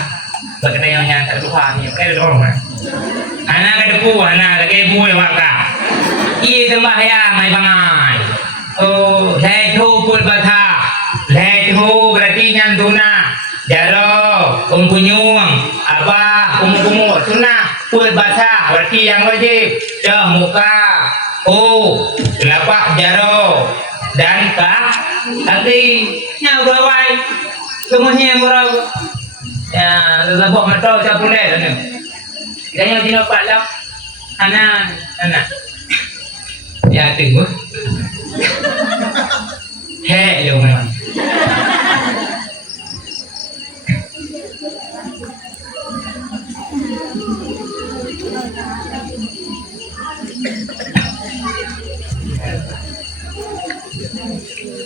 berkenaan yang tak lupa ni kan orang anak ada ku anak lagi buai maka i sembahyang mai bangai oh letu pun batha letu berarti nyan tuna jaro kumpunyung abah kumkumur tuna pun batha berarti yang wajib dah muka oh lapak jaro dan kak nanti nyau bawai kemudian berapa ya, sebab matau saya pun dah ni. Kita yang tidak palam, anak. Ya tunggu. Hei, jom mana?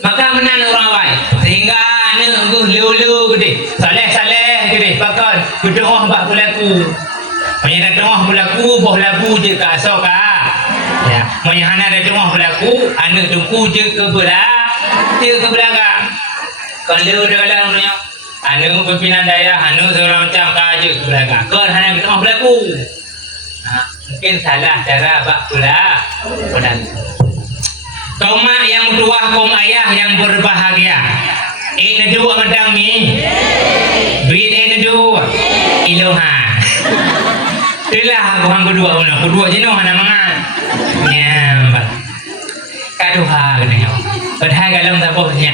Maka menan orang awal sehingga ni lu gede saleh gede bakal berdoa bak berlaku menyana doa berlaku boh lagu je ke asal ka ya menyana ada doa berlaku anak tungku je ke belakang kalau dalam dunia anu pimpinan daerah anu segala macam ka je ke belakang kan hanya doa berlaku mungkin salah cara bak pula kaum mak yang tua, kaum ayah yang berbahagia. Ini dua medang ni. Duit ini dua. Ilohan. Itulah orang kedua jenuh anak mangan. Nyambak. Kaduha katanya. Padahal kalau tak bolehnya.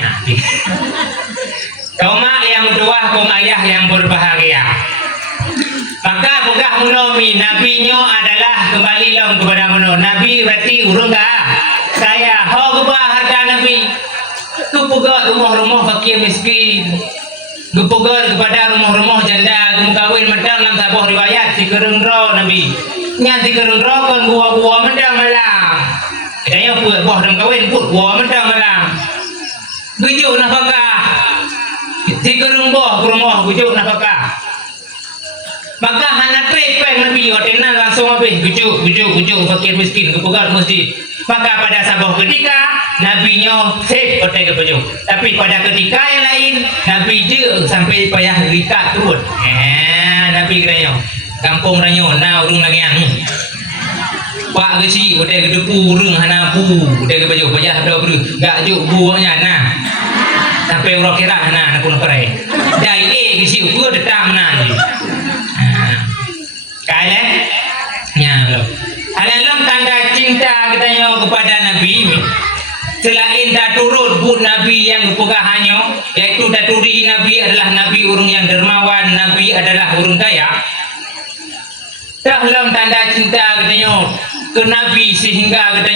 Kaum mak yang tua, kaum ayah yang berbahagia. Maka bukan menolomi Nabi-nya adalah kembali long kepada menolong. Nabi berarti urung dah. Saya hogba harga Nabi. Kepugat rumah-rumah fakir miskin. Kepugat kepada rumah-rumah janda. Kemukawin medang dalam sebuah riwayat. Dikereng roh Nabi. Yang dikereng roh kan gua-gua medang malam. Katanya buah dalam kawin put gua medang malam. Gujuk nafkah. Dikereng buah ke rumah gujuk nafkah. Maka anak trepeng Nabi watenan langsung habis gujuk fakir miskin kepugar masjid. Maka pada sebuah ketika Nabi-nya save otai ke baju. Tapi pada ketika yang lain Nabi je sampai payah rikat turun. Nabi katanya kampung ranyo na urung lagi anu. Pak kecil otai ke depu urung hana pu otai ke baju payah dah bru gak juk buahnya nah. Sampai urang kira hana nak kerai. Dai kecil ku datang nah. Kaya nya lo. Dalam tanda cinta kita kepada Nabi selain dah turun bu Nabi yang pegahannya yaitu daturi Nabi adalah Nabi urung yang dermawan, Nabi adalah urung kaya. Dalam tanda cinta kita ke Nabi sehingga kita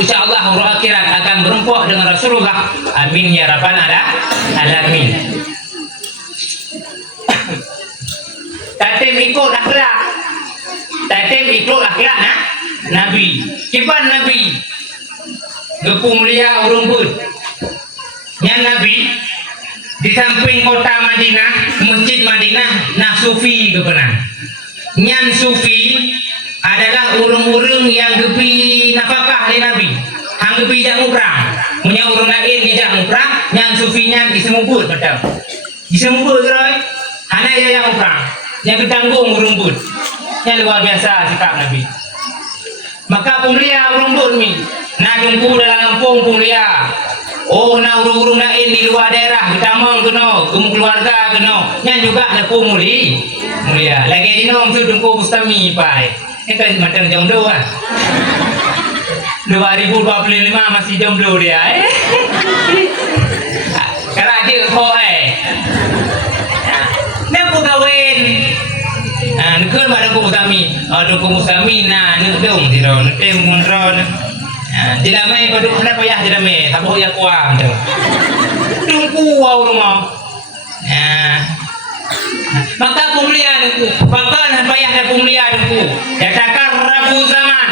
insyaallah roh akhirat akan berempuk dengan Rasulullah. Amin ya rabbal alamin. Tatim ikut akhlak. Tatim ikut akhlak Nabi. Kipan Nabi. Gepung mulia urung pun. Yang Nabi di samping kota Madinah, masjid Madinah, nah sufi kepenan. Yang sufi adalah urung-urung yang gepi nafkah di Nabi. Hang gepi jak mukrang. Punya urung lain dijak mukrang, yang sufinya disemubut betul. Disemubut terus. Hana yang mukrang. Yang ketanggung rumput. Yang luar biasa sikap Nabi. Maka punglia rumput ni. Nak jumpu dalam kampung punglia. Oh, nak urung-urung lain di luar daerah. Ketamang kena. Kemu keluarga kena. Yang juga nak mulia. Lagi di nom tu jumpu Bustami pai. Itu macam jomblo lah. 2025 masih jomblo dia. Kalau dia kau Nak kawin. Nukul pada ku Bustami na nukdum tiro nukem munron. Tidak mai kau duk hendak payah tidak mai. Tak boleh kuam tu. Tunggu awak rumah. Maka pumulia dengku. Maka payah dah pumulia dengku. Katakan Rabu zaman.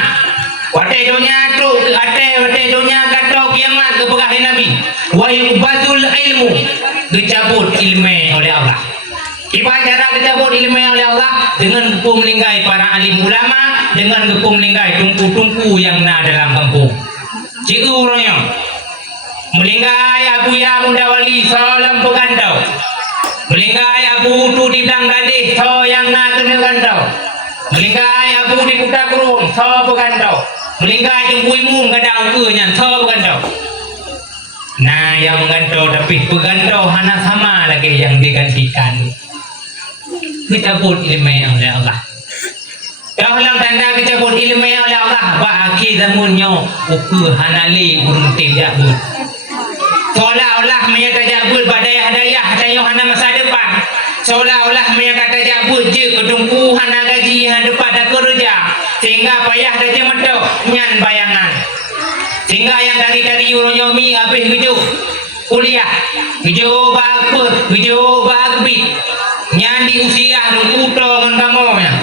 Wate donya tu, wate donya kata kiamat ke pegahin Nabi. Wa yubadul ilmu. Dicabut ilmu oleh Allah. Ibarat cara dicabut ilmu oleh Allah dengan gepung melinggai para alim ulama, dengan gepung melinggai tungku-tungku yang na dalam kampung. Cikgu orangnya melinggai Abu Ya Munda Wali salam pegantau. Melinggai Abu tu di Blang Gadis so yang na kena gantau. Melinggai Abu di Kuta Kurung so pegantau. Melinggai jengkui mung kadang ukenya so pegantau. Nah yang menggantau tapi pegantau hana sama lagi yang digantikan. Dicabut ilmu oleh Allah. Dalam tanda dicabut ilmu oleh Allah, ba akhir zamannya ukur hanali urung tidak but. Seolah-olah mereka jabut badai hadayah tayo hana masa depan. Seolah-olah mereka jabut je kedungku hana gaji hana depan dah kerja sehingga payah dah jemetok nyan bayangan. Sehingga yang dari uronyomi habis gejuk kuliah, gejuk bakut, gejuk bakbit. Nyandi usia nunggu dengan kamu ya.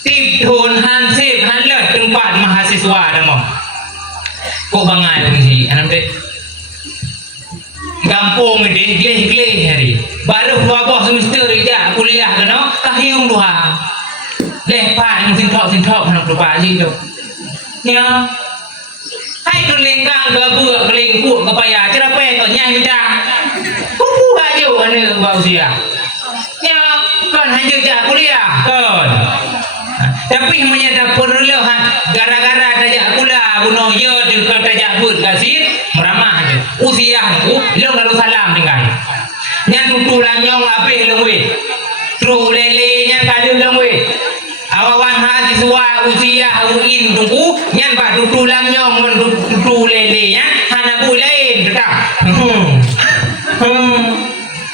Tidun hansip hanlat tempat mahasiswa nama. Kok bangai ni anak dek. Kampung ni gleh hari. Baru keluar semester dia kuliah kena tahiung luha. Lepas sin thok anak lupa je tu. Ya. Hai tu lenggang gabu kelengkuk kepaya cerape tu nyai bidang. Kupu baju ane bau usia. Ya, kan hanya jak kuliah, kan. Tapi menyadap perluhan gara-gara tajak pula bunuh ya dengan tajak pun kasih meramah je. Usia aku, lo lalu salam dengan. Yang tutulan nyong habis lengwe. Tru lele nyan kadu lang we. Awawan mahasiswa usia uin tungku nyan pak tutu lam nyong mon tutu lele nya hana bulain tetap.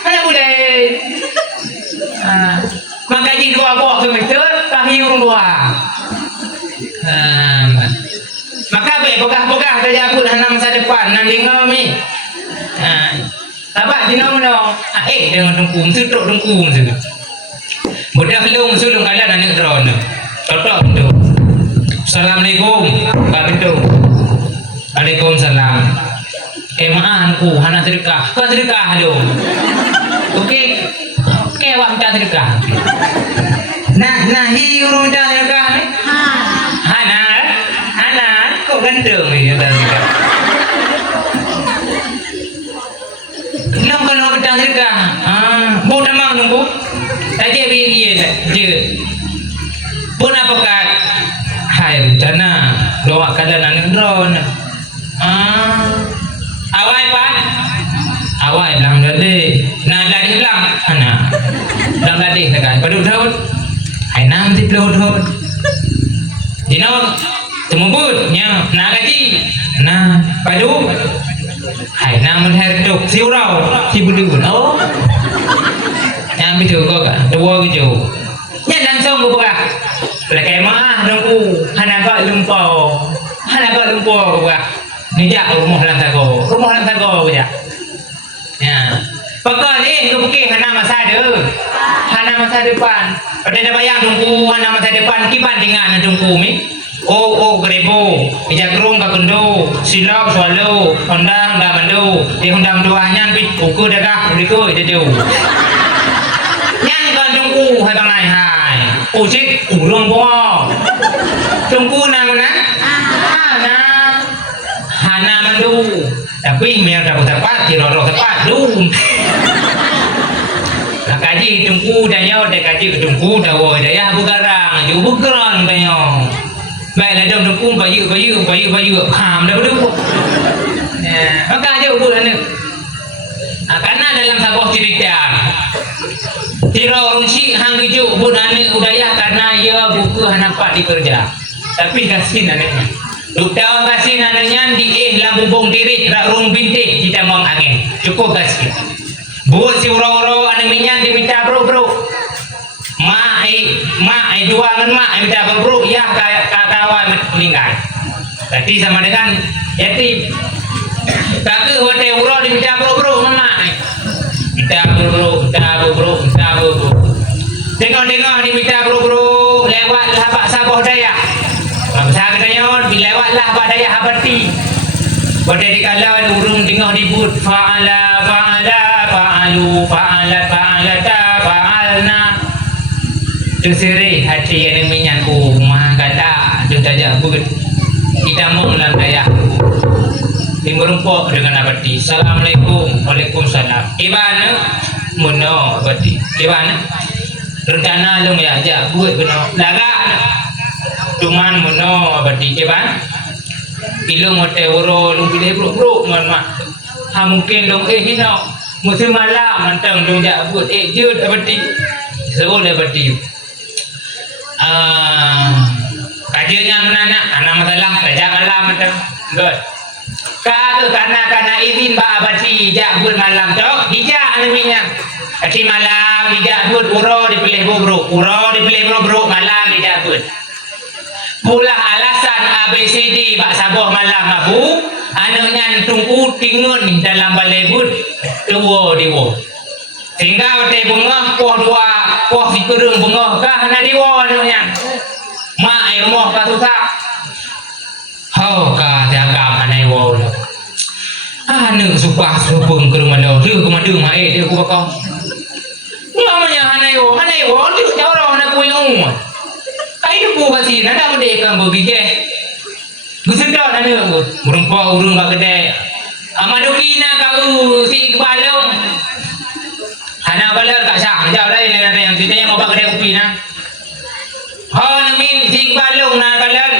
Hana bulain. Maka di dua buah semester kahiyung dua. Maka baik pegah-pegah saja pun hana masa depan nan dengar mi. Tabat dina mana? Dengan tungku sedok tungku tu. Mudah long sulung kalian anak drone. Totok tu. Assalamualaikum. Kak itu. Waalaikumsalam. Maafku hana sedekah. Kau sedekah tu. Okey. Okey awak minta sedekah. Nah hi urung minta sedekah ni. Hana kau ganteng ni minta sedekah. Long kalau minta sedekah. Bu tamang tunggu. Saja biar je. Pun apakah hai rencana doa kalian anak drone. Awai pak. Awai bilang dale. Nah lari bilang. Nah. Bilang lari sekarang. Padu tahun. Hai nam di tahun. Dino temubutnya. Nah gaji. Nah padu. Hai nam herduk siurau si budun. Oh. Yang bitu kau kan, dua gitu. Yang langsung kau berah. Lekai mah dongku, hana kau lumpur berah. Nijak rumah lang tago ya. Ya. Pakai ni kau pergi hana masa depan. Pada dah bayang dongku hana masa depan kiban dengan dongku mi. Oh grebo, ijak rung kakundo, silap swallow, Honda mando, di Honda mendoanya pi ukur dagah beriku itu. Yang kan tunggu hai bang hai. Usit urung bo. Tunggu nang hana mandu. Tapi mer dapat tepat diroro tepat dum. Nak kaji tunggu dah nyo dah kaji tunggu dah wo dah ya bugarang ju bugeran banyo. Baiklah dong tunggu bayu ham dah bedu. Maka aja ubur anu. Karena dalam sebuah cerita tira orang si hang keju bunane udaya karena ia buku nampak dikerja tapi kasih anaknya duktaun kasih anaknya di lambung diri rung bintik kita mong angin cukup kasih buat si uro-uro anaknya diminta bro mak dua kan mak minta bro ya kawan meninggal tadi sama dengan yatim tapi hote uro diminta bro mak minta bro. Tengok diminta bro lewatlah Pak Sabah Dayak. Masa katanya dilewatlah Pak Dayak Habati. Pada dikala urung tengok dibut fa'alu fa'alna. Terseri hati yang minyak mah kata dia tajak but. Kita mau ulang Dayak. Timberumpok dengan abadi. Assalamualaikum. Waalaikumsalam. Ibana muno abadi. Ibana rencana lu ya aja buat benar laga cuman muno abadi Iban ilung hotel uro lu pilih bro mak ha mungkin dong hino musim malam mantang dong jak buat jud abadi sebut abadi kajiannya mana anak masalah kerja malam mantang good. Karena izin Pak Abadi jak buat malam tu, hijak alaminya. Kasi malam hijak buat uro dipilih bro, malam hijak buat. Pula alasan ABCD Pak Sabah malam abu, anaknya tunggu tingun dalam balai bud dua diwo. Sehingga hotel bunga poh si kerung bunga kah na diwo anaknya. Mak rumah kah susah. Hau kah jaga mana diwo. Anu supah supung ke rumah lo, dia kemana mak dia ku bakal. Namanya hanayo dia jauh nak kuyung. Kai tu ku kasih nada mede kan begitu. Gusudah nada ku, berumpa urung kat kedai. Amadoki nak kau si balong. Hana balong tak sah, jauh lain ada yang kita yang mau kedai kopi na. Namin si balong nak balong.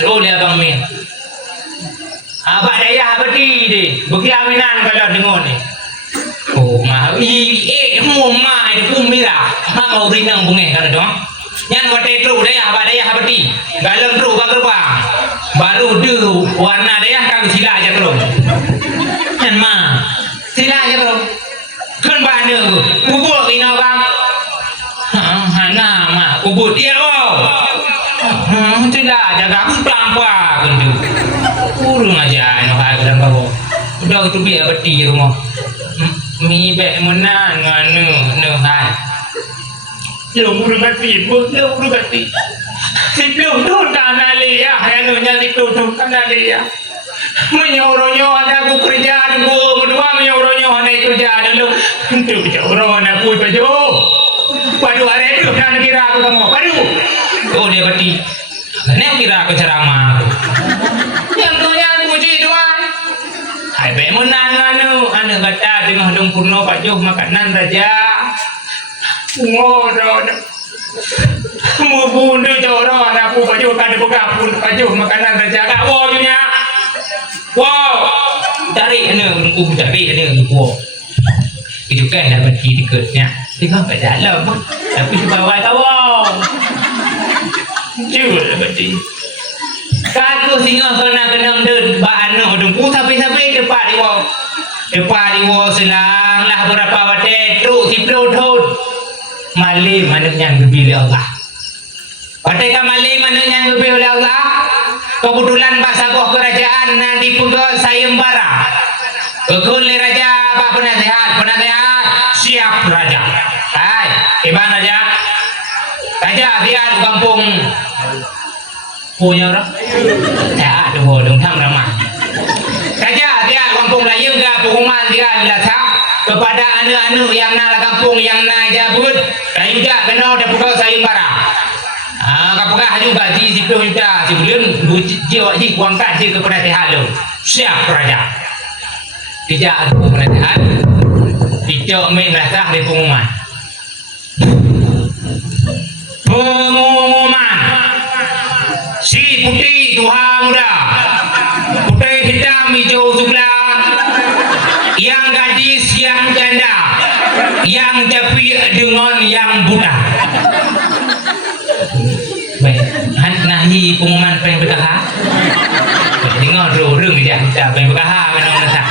Terus dia bang min. Abah daya abadi deh, bukti aminan kalau dengar ni. Oh, mah mau mah itu kumira mah mau rinang bunge kan dong yang wate tru daya habati galam tru bang baru du warna daya kang sila aja terus kan mah sila aja terus kan bana kubur ino bang hana mah kubur dia sila jaga pelampa kan tu urung aja ino hai bilang kau udah itu biar beti rumah mi be menan nganu no hai lo urung beti lo urung beti siplo tu tanah liya yang nya siplo tu tanah liya menyoronyo ada aku kerja aku berdua menyoronyo ada kerja dulu untuk menyorong aku baju padu hari itu jangan kira aku kamu padu oh dia beti nek kira aku ceramah yang tuanya aku puji tuan hai be menan anu kata dengan dong purno pajuh makanan raja ngono mau bunuh jorong aku pajuh kan buka pun pajuh makanan raja kak wojunya wow cari ini aku cari ini wow itu kan dapat diketnya tengok kat dalam tapi di bawah kau wow jual berarti kau singa kena den bana dong ku sampai depan di wow selang lah berapa wate truk siplo thon mali mana yang lebih Allah wate ka mali mana yang lebih Allah kebetulan Pak Sabuh kerajaan di Pulau Sayembara kekun raja Pak penasehat siap raja hai iban raja siap kampung punya orang ya ada dong tham ramah kampung lain ke pengumuman dia letak kepada anu-anu yang nak kampung yang nak jabut dan juga kena dah buka sayembara kapakah juga di 10 juta sebelum jiwa ji kuangkat ji kepada sehat lo siap raja tidak kepada sehat tidak main letak di pengumuman si putih Tuhan muda putih hitam hijau sebelah yang gadis yang janda yang japi dengan yang buta baik nahi pengumuman pengen berkah dengar rung dia pengen berkah kan orang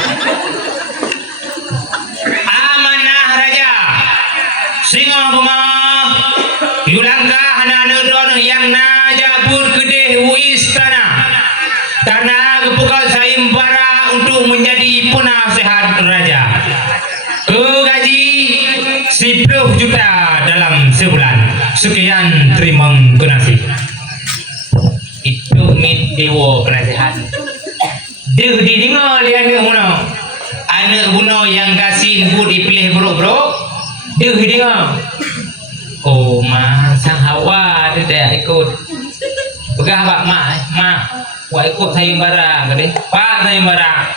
amanah raja singa rumah yulangka hana don yang najabur gede istana tanah kepukat sayembara untuk menjadi penasehat raja gaji 10 juta dalam sebulan sekian terima kasih itu mit dewa penasehat dia dengar dia anak buno yang kasih ibu dipilih bro dia dengar oh sang hawa dia dah ikut begah pak mak wah ikut sayembara kadeh pak sayembara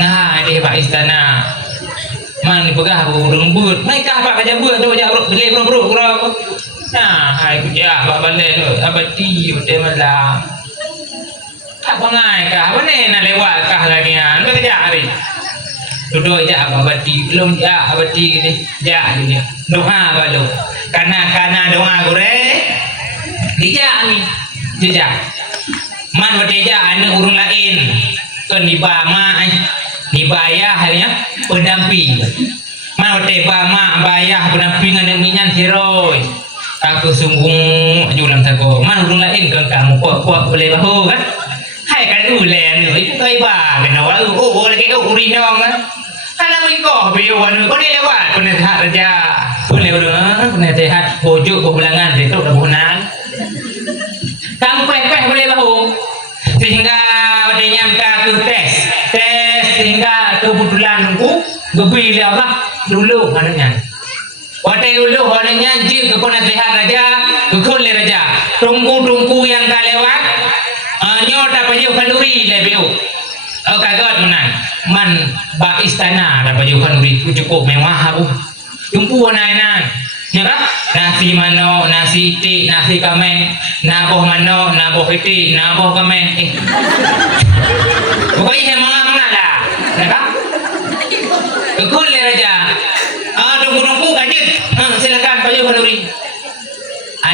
nah dia pak istana man ni begah burung but mereka pak kerja buat tu jauh beli bro nah hai kerja pak balik tu abadi dia malam tak pangai kah mana nak lewat kah lagi an kerja hari duduk je abadi belum je abadi ni je dia doa balu karena doa gore dia ni jejak man wadeja anu urung lain kan dibayah hanya pendamping man wade bama bayah pendampingan yang minyan heroi aku sungguh julang tago man urung lain kan kamu kuat boleh bahu kan hai kan ulen itu kai ba kenapa lagi urinong kan karena mereka beliauan kau ni lewat penasehat raja boleh penasehat bojuk kebelangan itu dah bunan kamu peh boleh bahu sehingga dia nyangka ke tes sehingga kebetulan aku gebili apa dulu maknanya waktu dulu maknanya jik ke penasehat raja kekun le raja tungku yang tak lewat nyota baju kanduri lebih kagot menang man ba istana ada baju kanduri cukup mewah aku tumpu nainan ya kan nasi mano nasi iti nasi kame naboh mano naboh iti naboh kame pokoknya mana lah ya kan kekun le raja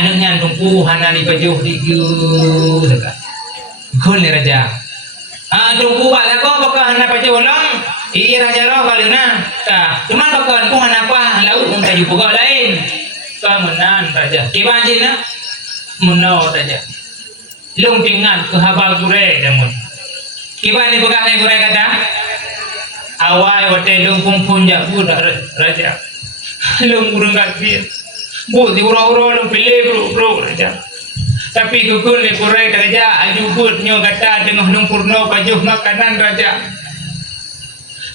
anaknya tungku hana di pajuh di dekat kun ni raja tungku bak lako baka hana pajuh ulang raja roh balina cuma baka ku hana apa laut mun kayu buka lain kemenan raja kibanjina menau raja long tingan ke haba gure jamun kiban ni buka ni gure kata awai wate long pun jabu raja long burung gatbi bu di uro long pilih bro raja tapi gugur ni gure raja aju but nyo kata dengan long purno pajuh makanan raja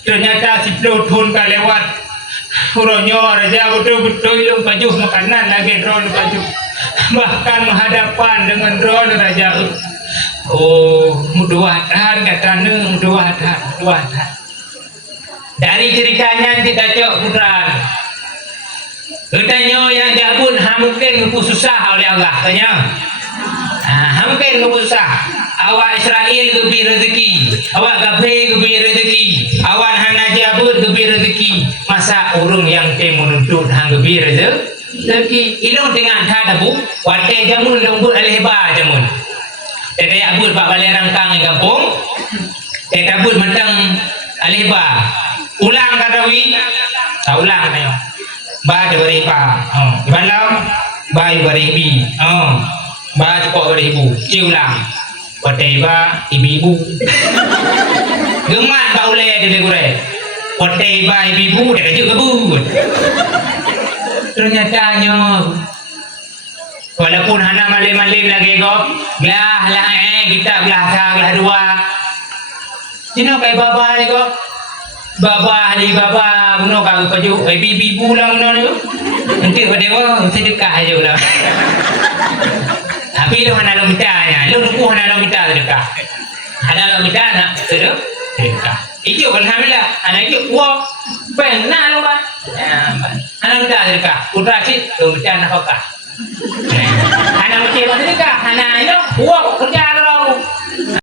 ternyata si plotun ka lewat uronyo raja betul-betul long pajuh makanan lagi drone pajuh bahkan menghadapan dengan drone raja mudah-mudahan kata mudah-mudahan dari ceritanya kita cok putran katanya yang jabun mungkin susah oleh Allah tanya mungkin susah awak Israel gebi rezeki awak gabe gebi rezeki awak hana jabut gebi rezeki masa urung yang menuntut hang gebi rezeki ilung dengan hadabu wate jamun lembut alihba jamun tete abut pak balik rangkang yang kampung tete abut mentang alihba ulang kadawi ulang nayo ba de baripa malam bai baribi ba cepo baribu ciulang wate ba ibu gemat ba ule de gure wate ba ibu de kaju kebut ternyata walaupun hana malim-malim lagi kok belah kita belah belah dua cina kayak baba ni kok baba guna kau baju bibi pulang guna ni nanti pada awak sedekah aja lah tapi lu hana lo mitanya lu nuku hana lo mita sedekah hana lo mita nak sedekah itu alhamdulillah anak itu wah benar lo ba hana mita sedekah putra cik lo mita nak apa hana mita sedekah hana itu wah kerja lo